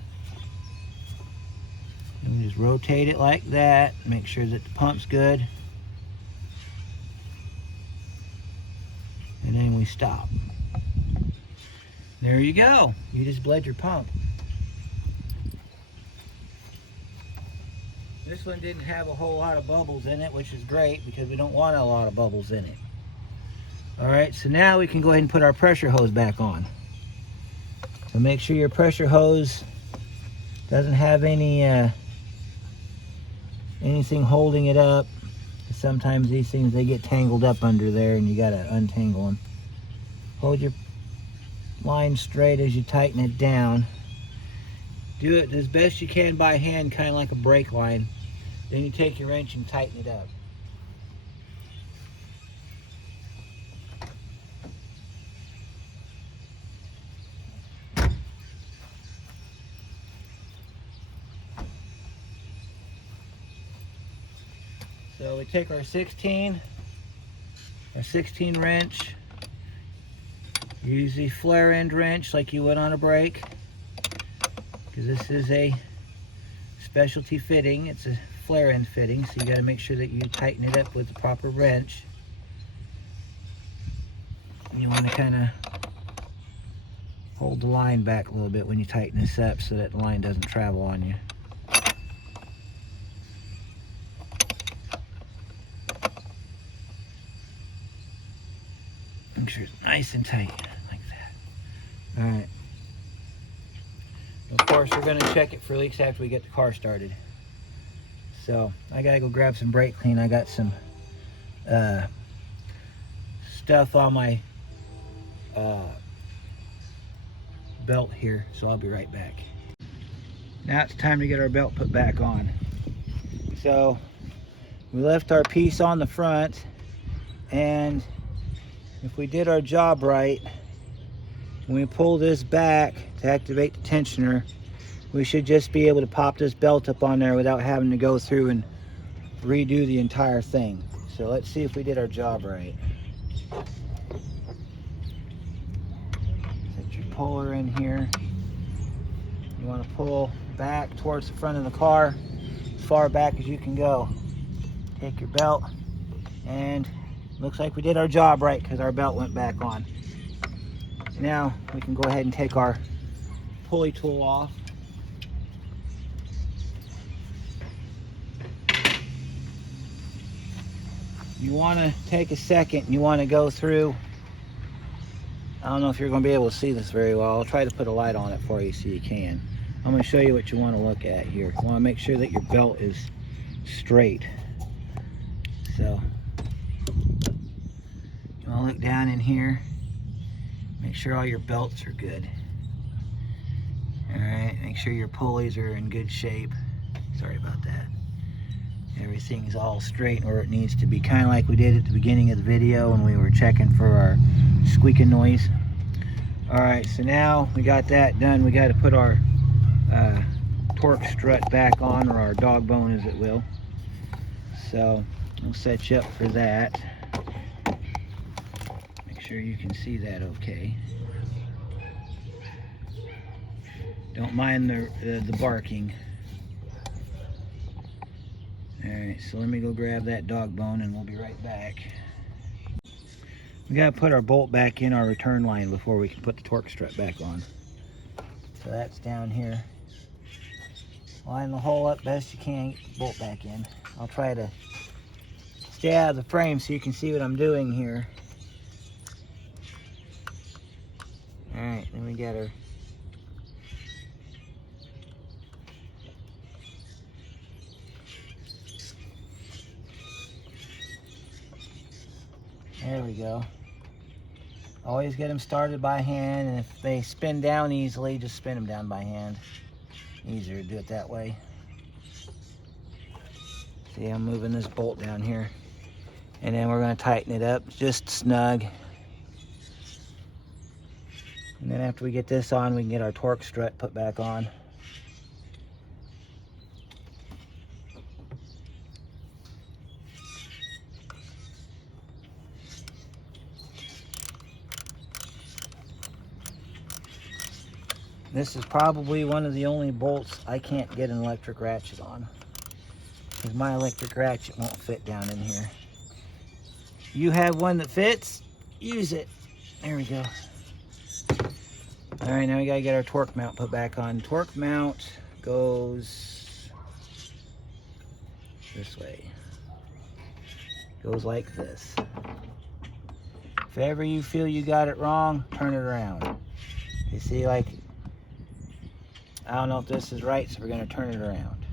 And we just rotate it like that. Make sure that the pump's good. And then we stop. There you go. You just bled your pump. This one didn't have a whole lot of bubbles in it, which is great because we don't want a lot of bubbles in it. Alright, so now we can go ahead and put our pressure hose back on. So make sure your pressure hose doesn't have anything holding it up. Sometimes these things, they get tangled up under there and you gotta untangle them. Hold your line straight as you tighten it down. Do it as best you can by hand, kind of like a brake line. Then you take your wrench and tighten it up. So we take our 16 wrench, use the flare end wrench like you would on a brake, because this is a specialty fitting. It's a flare end fitting, so you got to make sure that you tighten it up with the proper wrench. And you want to kind of hold the line back a little bit when you tighten this up so that the line doesn't travel on you. Make sure it's nice and tight, like that. Alright. Of course, we're going to check it for leaks after we get the car started. So, I got to go grab some brake clean. I got some stuff on my belt here, so I'll be right back. Now it's time to get our belt put back on. So, we left our piece on the front, and if we did our job right, when we pull this back to activate the tensioner, we should just be able to pop this belt up on there without having to go through and redo the entire thing. So let's see if we did our job right. Set your puller in here. You want to pull back towards the front of the car, as far back as you can go. Take your belt, and looks like we did our job right because our belt went back on. Now we can go ahead and take our pulley tool off. You want to take a second and you want to go through. I don't know if you're going to be able to see this very well. I'll try to put a light on it for you so you can. I'm going to show you what you want to look at here. You want to make sure that your belt is straight. So you want to look down in here. Make sure all your belts are good. Alright, make sure your pulleys are in good shape. Sorry about that. Everything's all straight where it needs to be, kind of like we did at the beginning of the video when we were checking for our squeaking noise. Alright, so now we got that done. We got to put our torque strut back on, or our dog bone as it will. So I'll set you up for that. Make sure you can see that okay. Don't mind the barking. Alright, so let me go grab that dog bone and we'll be right back. We gotta put our bolt back in our return line before we can put the torque strut back on. So that's down here. Line the hole up best you can, get the bolt back in. I'll try to stay out of the frame so you can see what I'm doing here. Alright, then we got our there we go. Always get them started by hand, and if they spin down easily, just spin them down by hand. Easier to do it that way. See, I'm moving this bolt down here. And then we're going to tighten it up just snug. And then after we get this on, we can get our torque strut put back on. This is probably one of the only bolts I can't get an electric ratchet on, because my electric ratchet won't fit down in here. You have one that fits, use it. There we go. All right, now we gotta get our torque mount put back on. Torque mount goes this way. Goes like this. If ever you feel you got it wrong, turn it around. You see, like, I don't know if this is right, so we're gonna turn it around.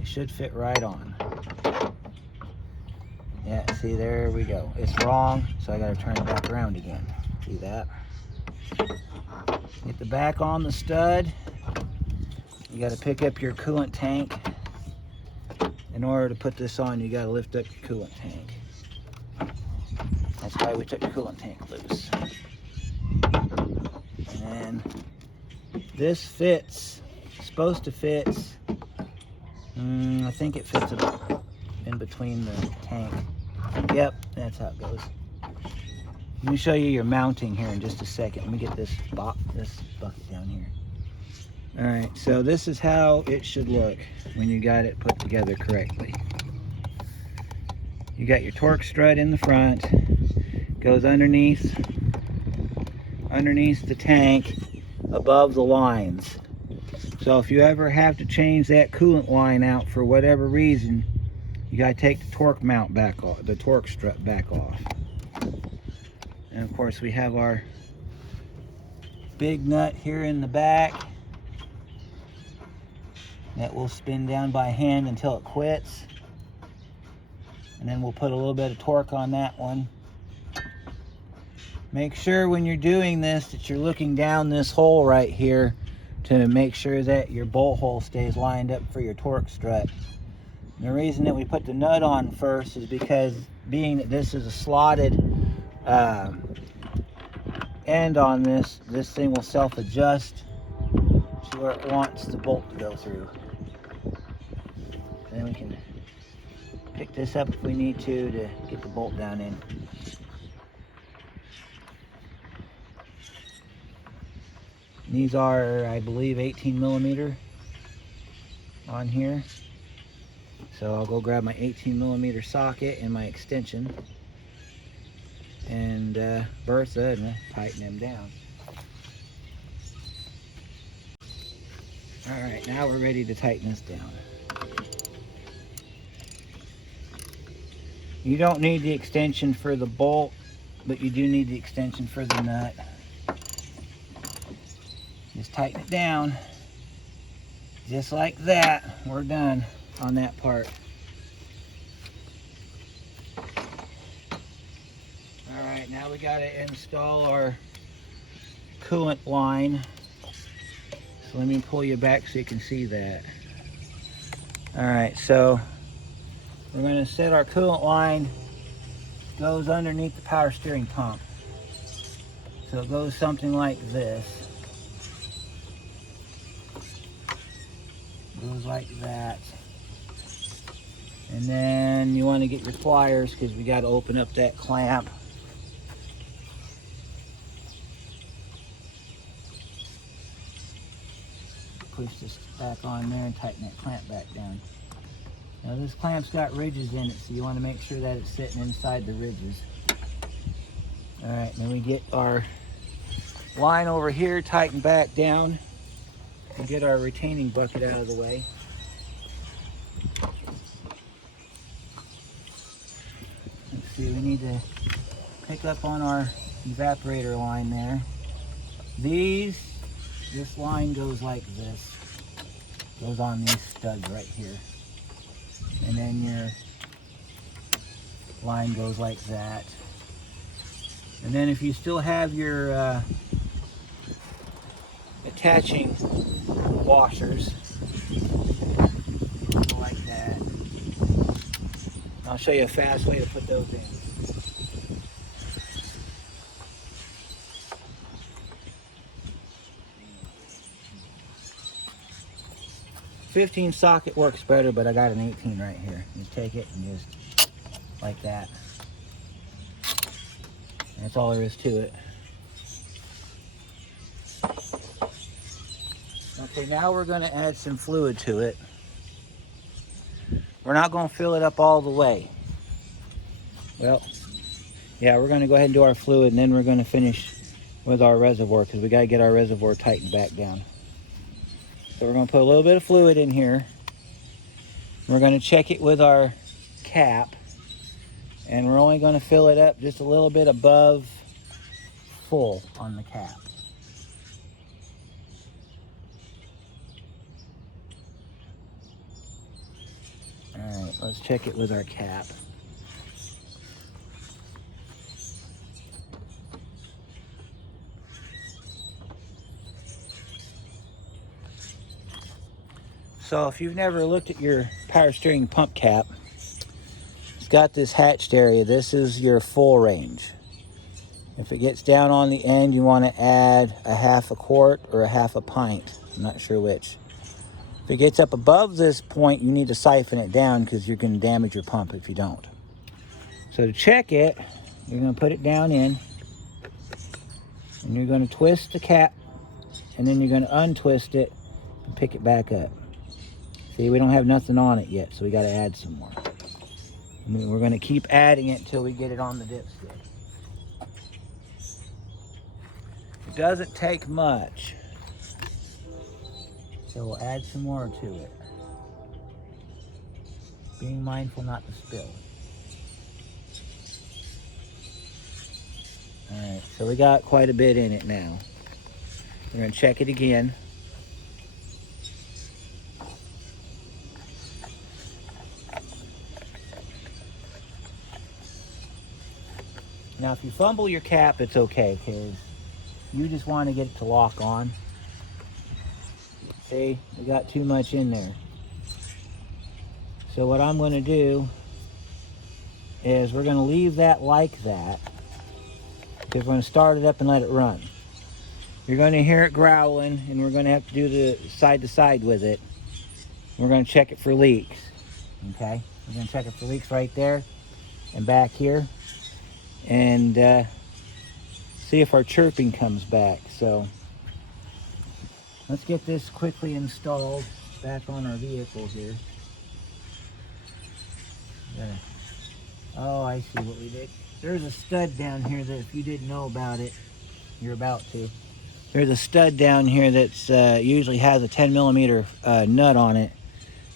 It should fit right on. Yeah, see, there we go. It's wrong, so I gotta turn it back around again. See that? Get the back on the stud. You gotta pick up your coolant tank. In order to put this on, you gotta lift up your coolant tank. That's why we took the coolant tank loose. And then this fits, supposed to fit, I think it fits in between the tank. Yep, that's how it goes. Let me show you your mounting here in just a second. Let me get this bucket down here. All right, so this is how it should look when you got it put together correctly. You got your torque strut in the front, goes underneath the tank, above the lines. So if you ever have to change that coolant line out for whatever reason, you gotta take the torque mount back off, the torque strut back off. And of course we have our big nut here in the back that will spin down by hand until it quits. And then we'll put a little bit of torque on that one. Make sure when you're doing this that you're looking down this hole right here to make sure that your bolt hole stays lined up for your torque strut. And the reason that we put the nut on first is because, being that this is a slotted end on this thing will self-adjust to where it wants the bolt to go through. Then we can pick this up if we need to get the bolt down in. These are, I believe, 18 millimeter on here. So I'll go grab my 18 millimeter socket and my extension and Bertha, and we'll tighten them down. All right, now we're ready to tighten this down. You don't need the extension for the bolt, but you do need the extension for the nut. Just tighten it down, just like that. We're done on that part. All right, now we got to install our coolant line. So let me pull you back so you can see that. All right, so we're going to set our coolant line, goes underneath the power steering pump. So it goes something like this. Goes like that. And then you want to get your pliers because we got to open up that clamp. Push this back on there and tighten that clamp back down. Now this clamp's got ridges in it, so you want to make sure that it's sitting inside the ridges. All right, then we get our line over here tightened back down and get our retaining bucket out of the way. Let's see, we need to pick up on our evaporator line there. This line goes like this. Goes on these studs right here. And then your line goes like that. And then if you still have your attaching washers like that. I'll show you a fast way to put those in. 15 socket works better, but I got an 18 right here. You take it and just like that. That's all there is to it. Okay, now we're going to add some fluid to it. We're not going to fill it up all the way. Well, yeah, we're going to go ahead and do our fluid, and then we're going to finish with our reservoir, because we got to get our reservoir tightened back down. So we're going to put a little bit of fluid in here. We're going to check it with our cap, and we're only going to fill it up just a little bit above full on the cap. All right, let's check it with our cap. So if you've never looked at your power steering pump cap, it's got this hatched area. This is your full range. If it gets down on the end, you want to add a half a quart or a half a pint. I'm not sure which. If it gets up above this point, you need to siphon it down, because you're going to damage your pump if you don't. So to check it, you're going to put it down in, and you're going to twist the cap, and then you're going to untwist it and pick it back up. See, we don't have nothing on it yet, so we got to add some more. And we're going to keep adding it until we get it on the dipstick. It doesn't take much, so we'll add some more to it. Being mindful not to spill. Alright, so we got quite a bit in it now. We're going to check it again. Now if you fumble your cap, it's okay, because you just want to get it to lock on. See, we got too much in there. So what I'm going to do is we're going to leave that like that, because we're going to start it up and let it run. You're going to hear it growling, and we're going to have to do the side to side with it. We're going to check it for leaks. Okay, we're going to check it for leaks right there and back here, and see if our chirping comes back. So let's get this quickly installed back on our vehicle here. Oh, I see what we did. There's a stud down here that, if you didn't know about it, you're about to. There's a stud down here that's usually has a 10 millimeter nut on it,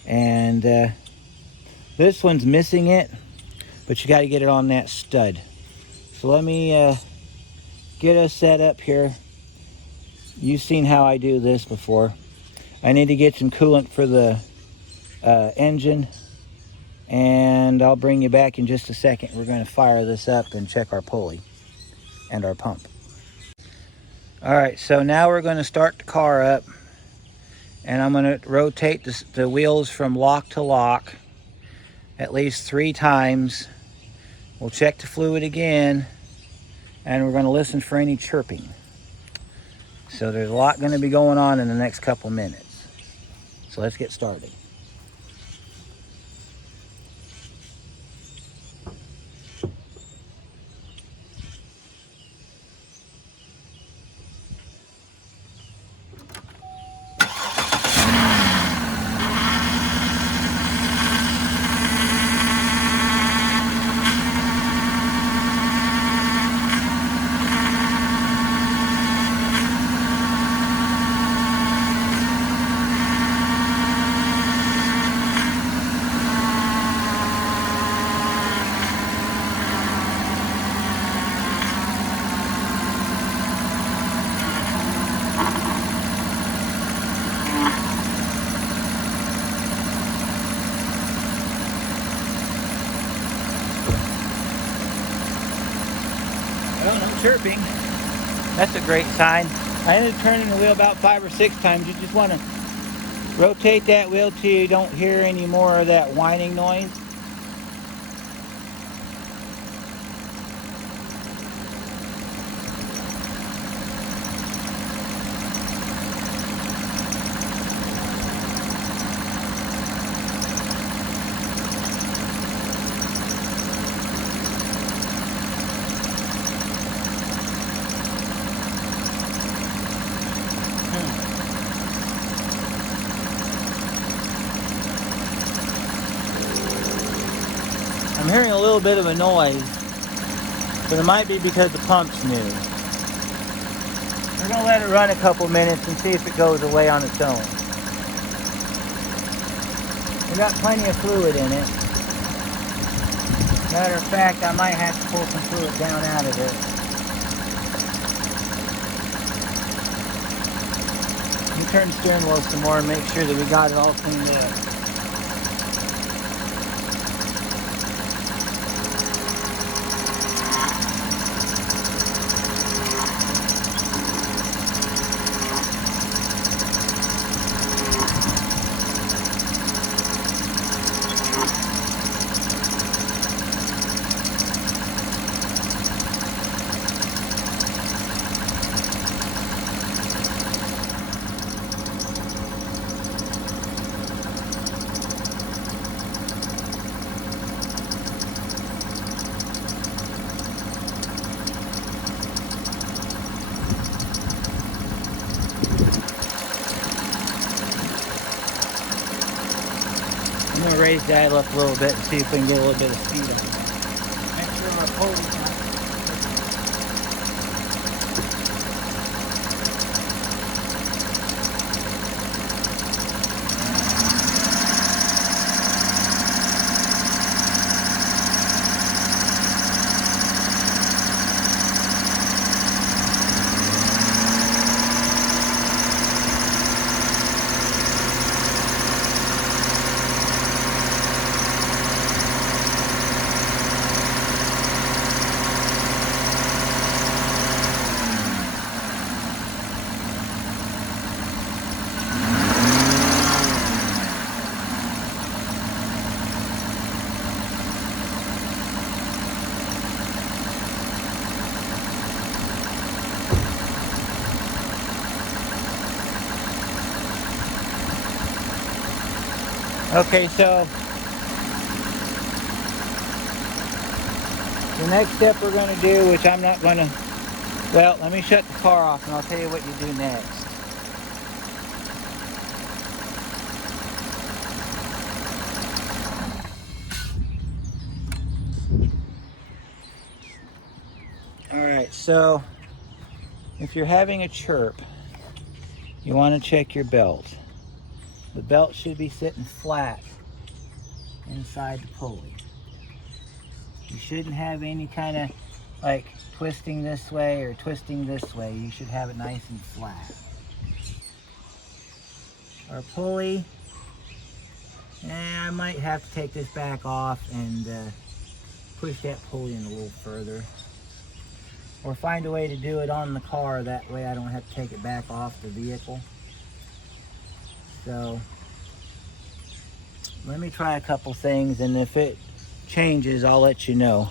and this one's missing it, but you got to get it on that stud. So let me get us set up here. You've seen how I do this before. I need to get some coolant for the engine, and I'll bring you back in just a second. We're going to fire this up and check our pulley and our pump. All right, so now we're going to start the car up, and I'm going to rotate the wheels from lock to lock at least 3 times. We'll check the fluid again, and we're going to listen for any chirping. So there's a lot going to be going on in the next couple minutes. So let's get started. Well, no chirping. That's a great sign. I ended up turning the wheel about 5 or 6 times. You just want to rotate that wheel till you don't hear any more of that whining noise. I'm hearing a little bit of a noise, but it might be because the pump's new. We're going to let it run a couple minutes and see if it goes away on its own. We got plenty of fluid in it. Matter of fact, I might have to pull some fluid down out of it. Let me turn the steering wheel some more and make sure that we got it all cleaned up. I'm going to raise the idle up a little bit and see if we can get a little bit of speed on it. Make sure my pulley's not. Okay, so the next step we're going to do, which I'm not going to, well, let me shut the car off and I'll tell you what you do next. Alright, so if you're having a chirp, you want to check your belt. The belt should be sitting flat inside the pulley. You shouldn't have any kind of like twisting this way or twisting this way. You should have it nice and flat. Our pulley, I might have to take this back off and push that pulley in a little further. Or find a way to do it on the car, that way I don't have to take it back off the vehicle. So let me try a couple things, and if it changes, I'll let you know.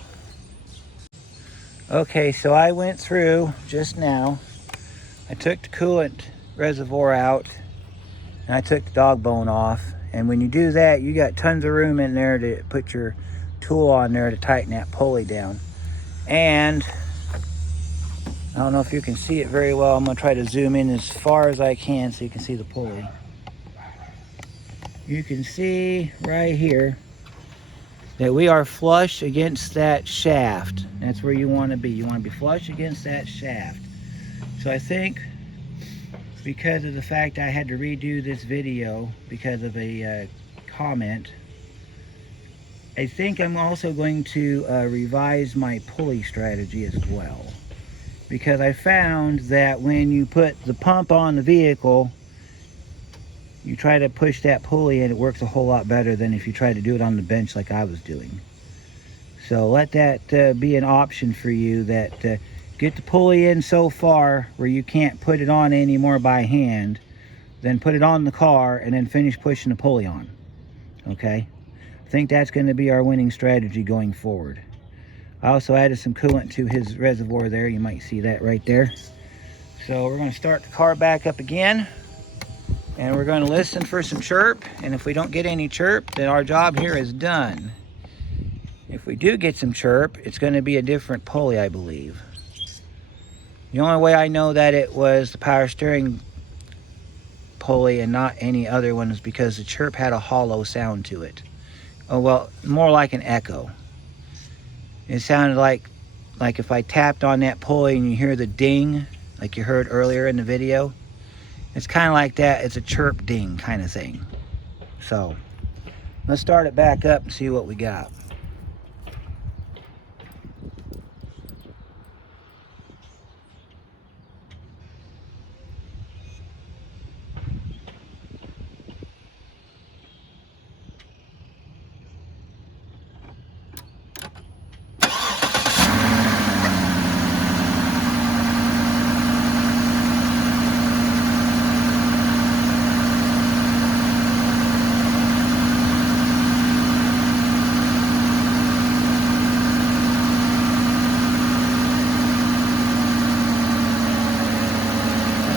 Okay, so I went through just now. I took the coolant reservoir out, and I took the dog bone off. And when you do that, you got tons of room in there to put your tool on there to tighten that pulley down. And I don't know if you can see it very well. I'm going to try to zoom in as far as I can so you can see the pulley. You can see right here that we are flush against that shaft. That's where you want to be. You want to be flush against that shaft. So I think because of the fact I had to redo this video because of a comment, I think I'm also going to revise my pulley strategy as well. Because I found that when you put the pump on the vehicle, you try to push that pulley and it works a whole lot better than if you try to do it on the bench like I was doing. So let that be an option for you, that because get the pulley in so far where you can't put it on anymore by hand, then put it on the car and then finish pushing the pulley on. Okay, I think that's going to be our winning strategy going forward. I also added some coolant to his reservoir there. You might see that right there. So we're going to start the car back up again, and we're going to listen for some chirp, and if we don't get any chirp, then our job here is done. If we do get some chirp, it's going to be a different pulley, I believe. The only way I know that it was the power steering pulley and not any other one is because the chirp had a hollow sound to it. Oh, well, more like an echo. It sounded like if I tapped on that pulley and you hear the ding, like you heard earlier in the video. It's kind of like that. It's a chirp ding kind of thing. So let's start it back up and see what we got.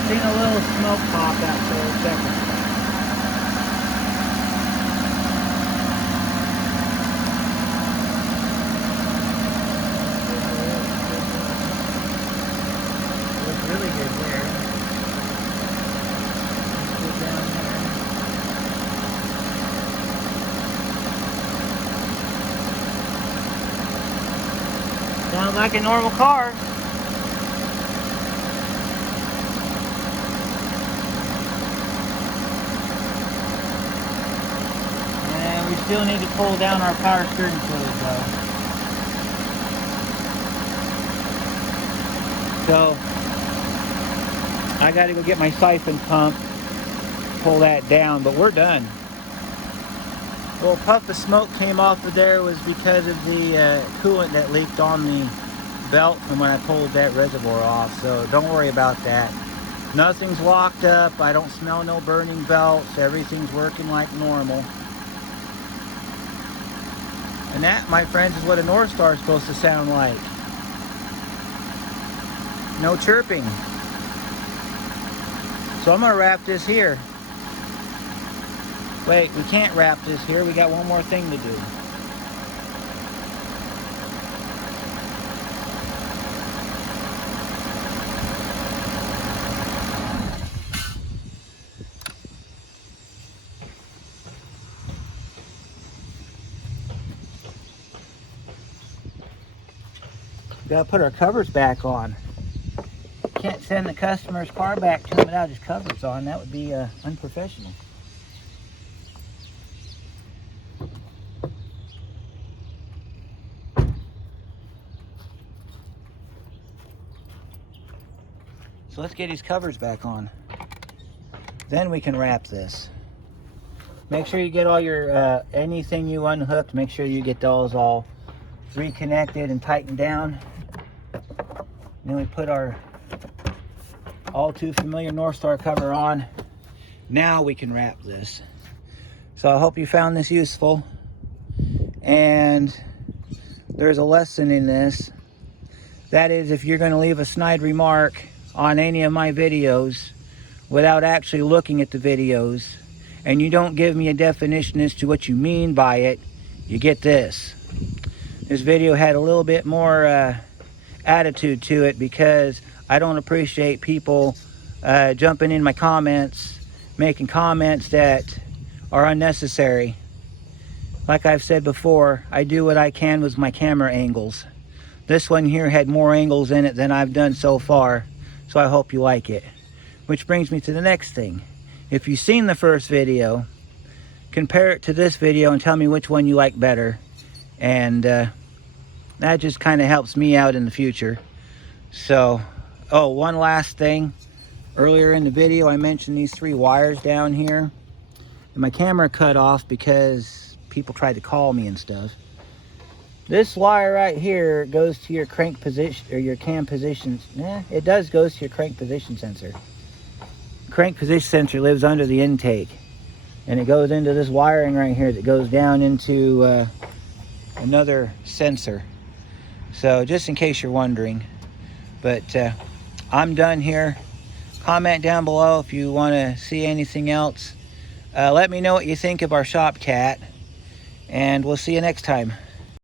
Seen a little smoke pop out for a second. Looks really good there. Go down there. Sounds like a normal car. We still need to pull down our power steering fluid though. So I got to go get my siphon pump, pull that down, but we're done. A little puff of smoke came off of there was because of the coolant that leaked on the belt from when I pulled that reservoir off, so don't worry about that. Nothing's locked up. I don't smell no burning belts. Everything's working like normal. And that, my friends, is what a North Star is supposed to sound like. No chirping. So I'm going to wrap this here. Wait, we can't wrap this here. We got one more thing to do. Gotta put our covers back on. Can't send the customer's car back to him without his covers on. That would be unprofessional. So let's get his covers back on. Then we can wrap this. Make sure you get all your anything you unhooked, make sure you get those all reconnected and tightened down. Then we put our all too familiar North Star cover on. Now we can wrap this. So I hope you found this useful. And there's a lesson in this. That is, if you're going to leave a snide remark on any of my videos without actually looking at the videos, and you don't give me a definition as to what you mean by it, you get this. This video had a little bit more attitude to it because I don't appreciate people jumping in my comments, making comments that are unnecessary. Like I've said before, I do what I can with my camera angles. This one here had more angles in it than I've done so far, so I hope you like it. Which brings me to the next thing. If you've seen the first video, compare it to this video and tell me which one you like better. And that just kind of helps me out in the future. So, oh, one last thing. Earlier in the video, I mentioned these 3 wires down here. And my camera cut off because people tried to call me and stuff. This wire right here goes to your crank position, or your cam position. It does goes to your crank position sensor. Crank position sensor lives under the intake, and it goes into this wiring right here that goes down into another sensor. So just in case you're wondering. But I'm done here. Comment down below if you want to see anything else. Let me know what you think of our shop cat, and we'll see you next time.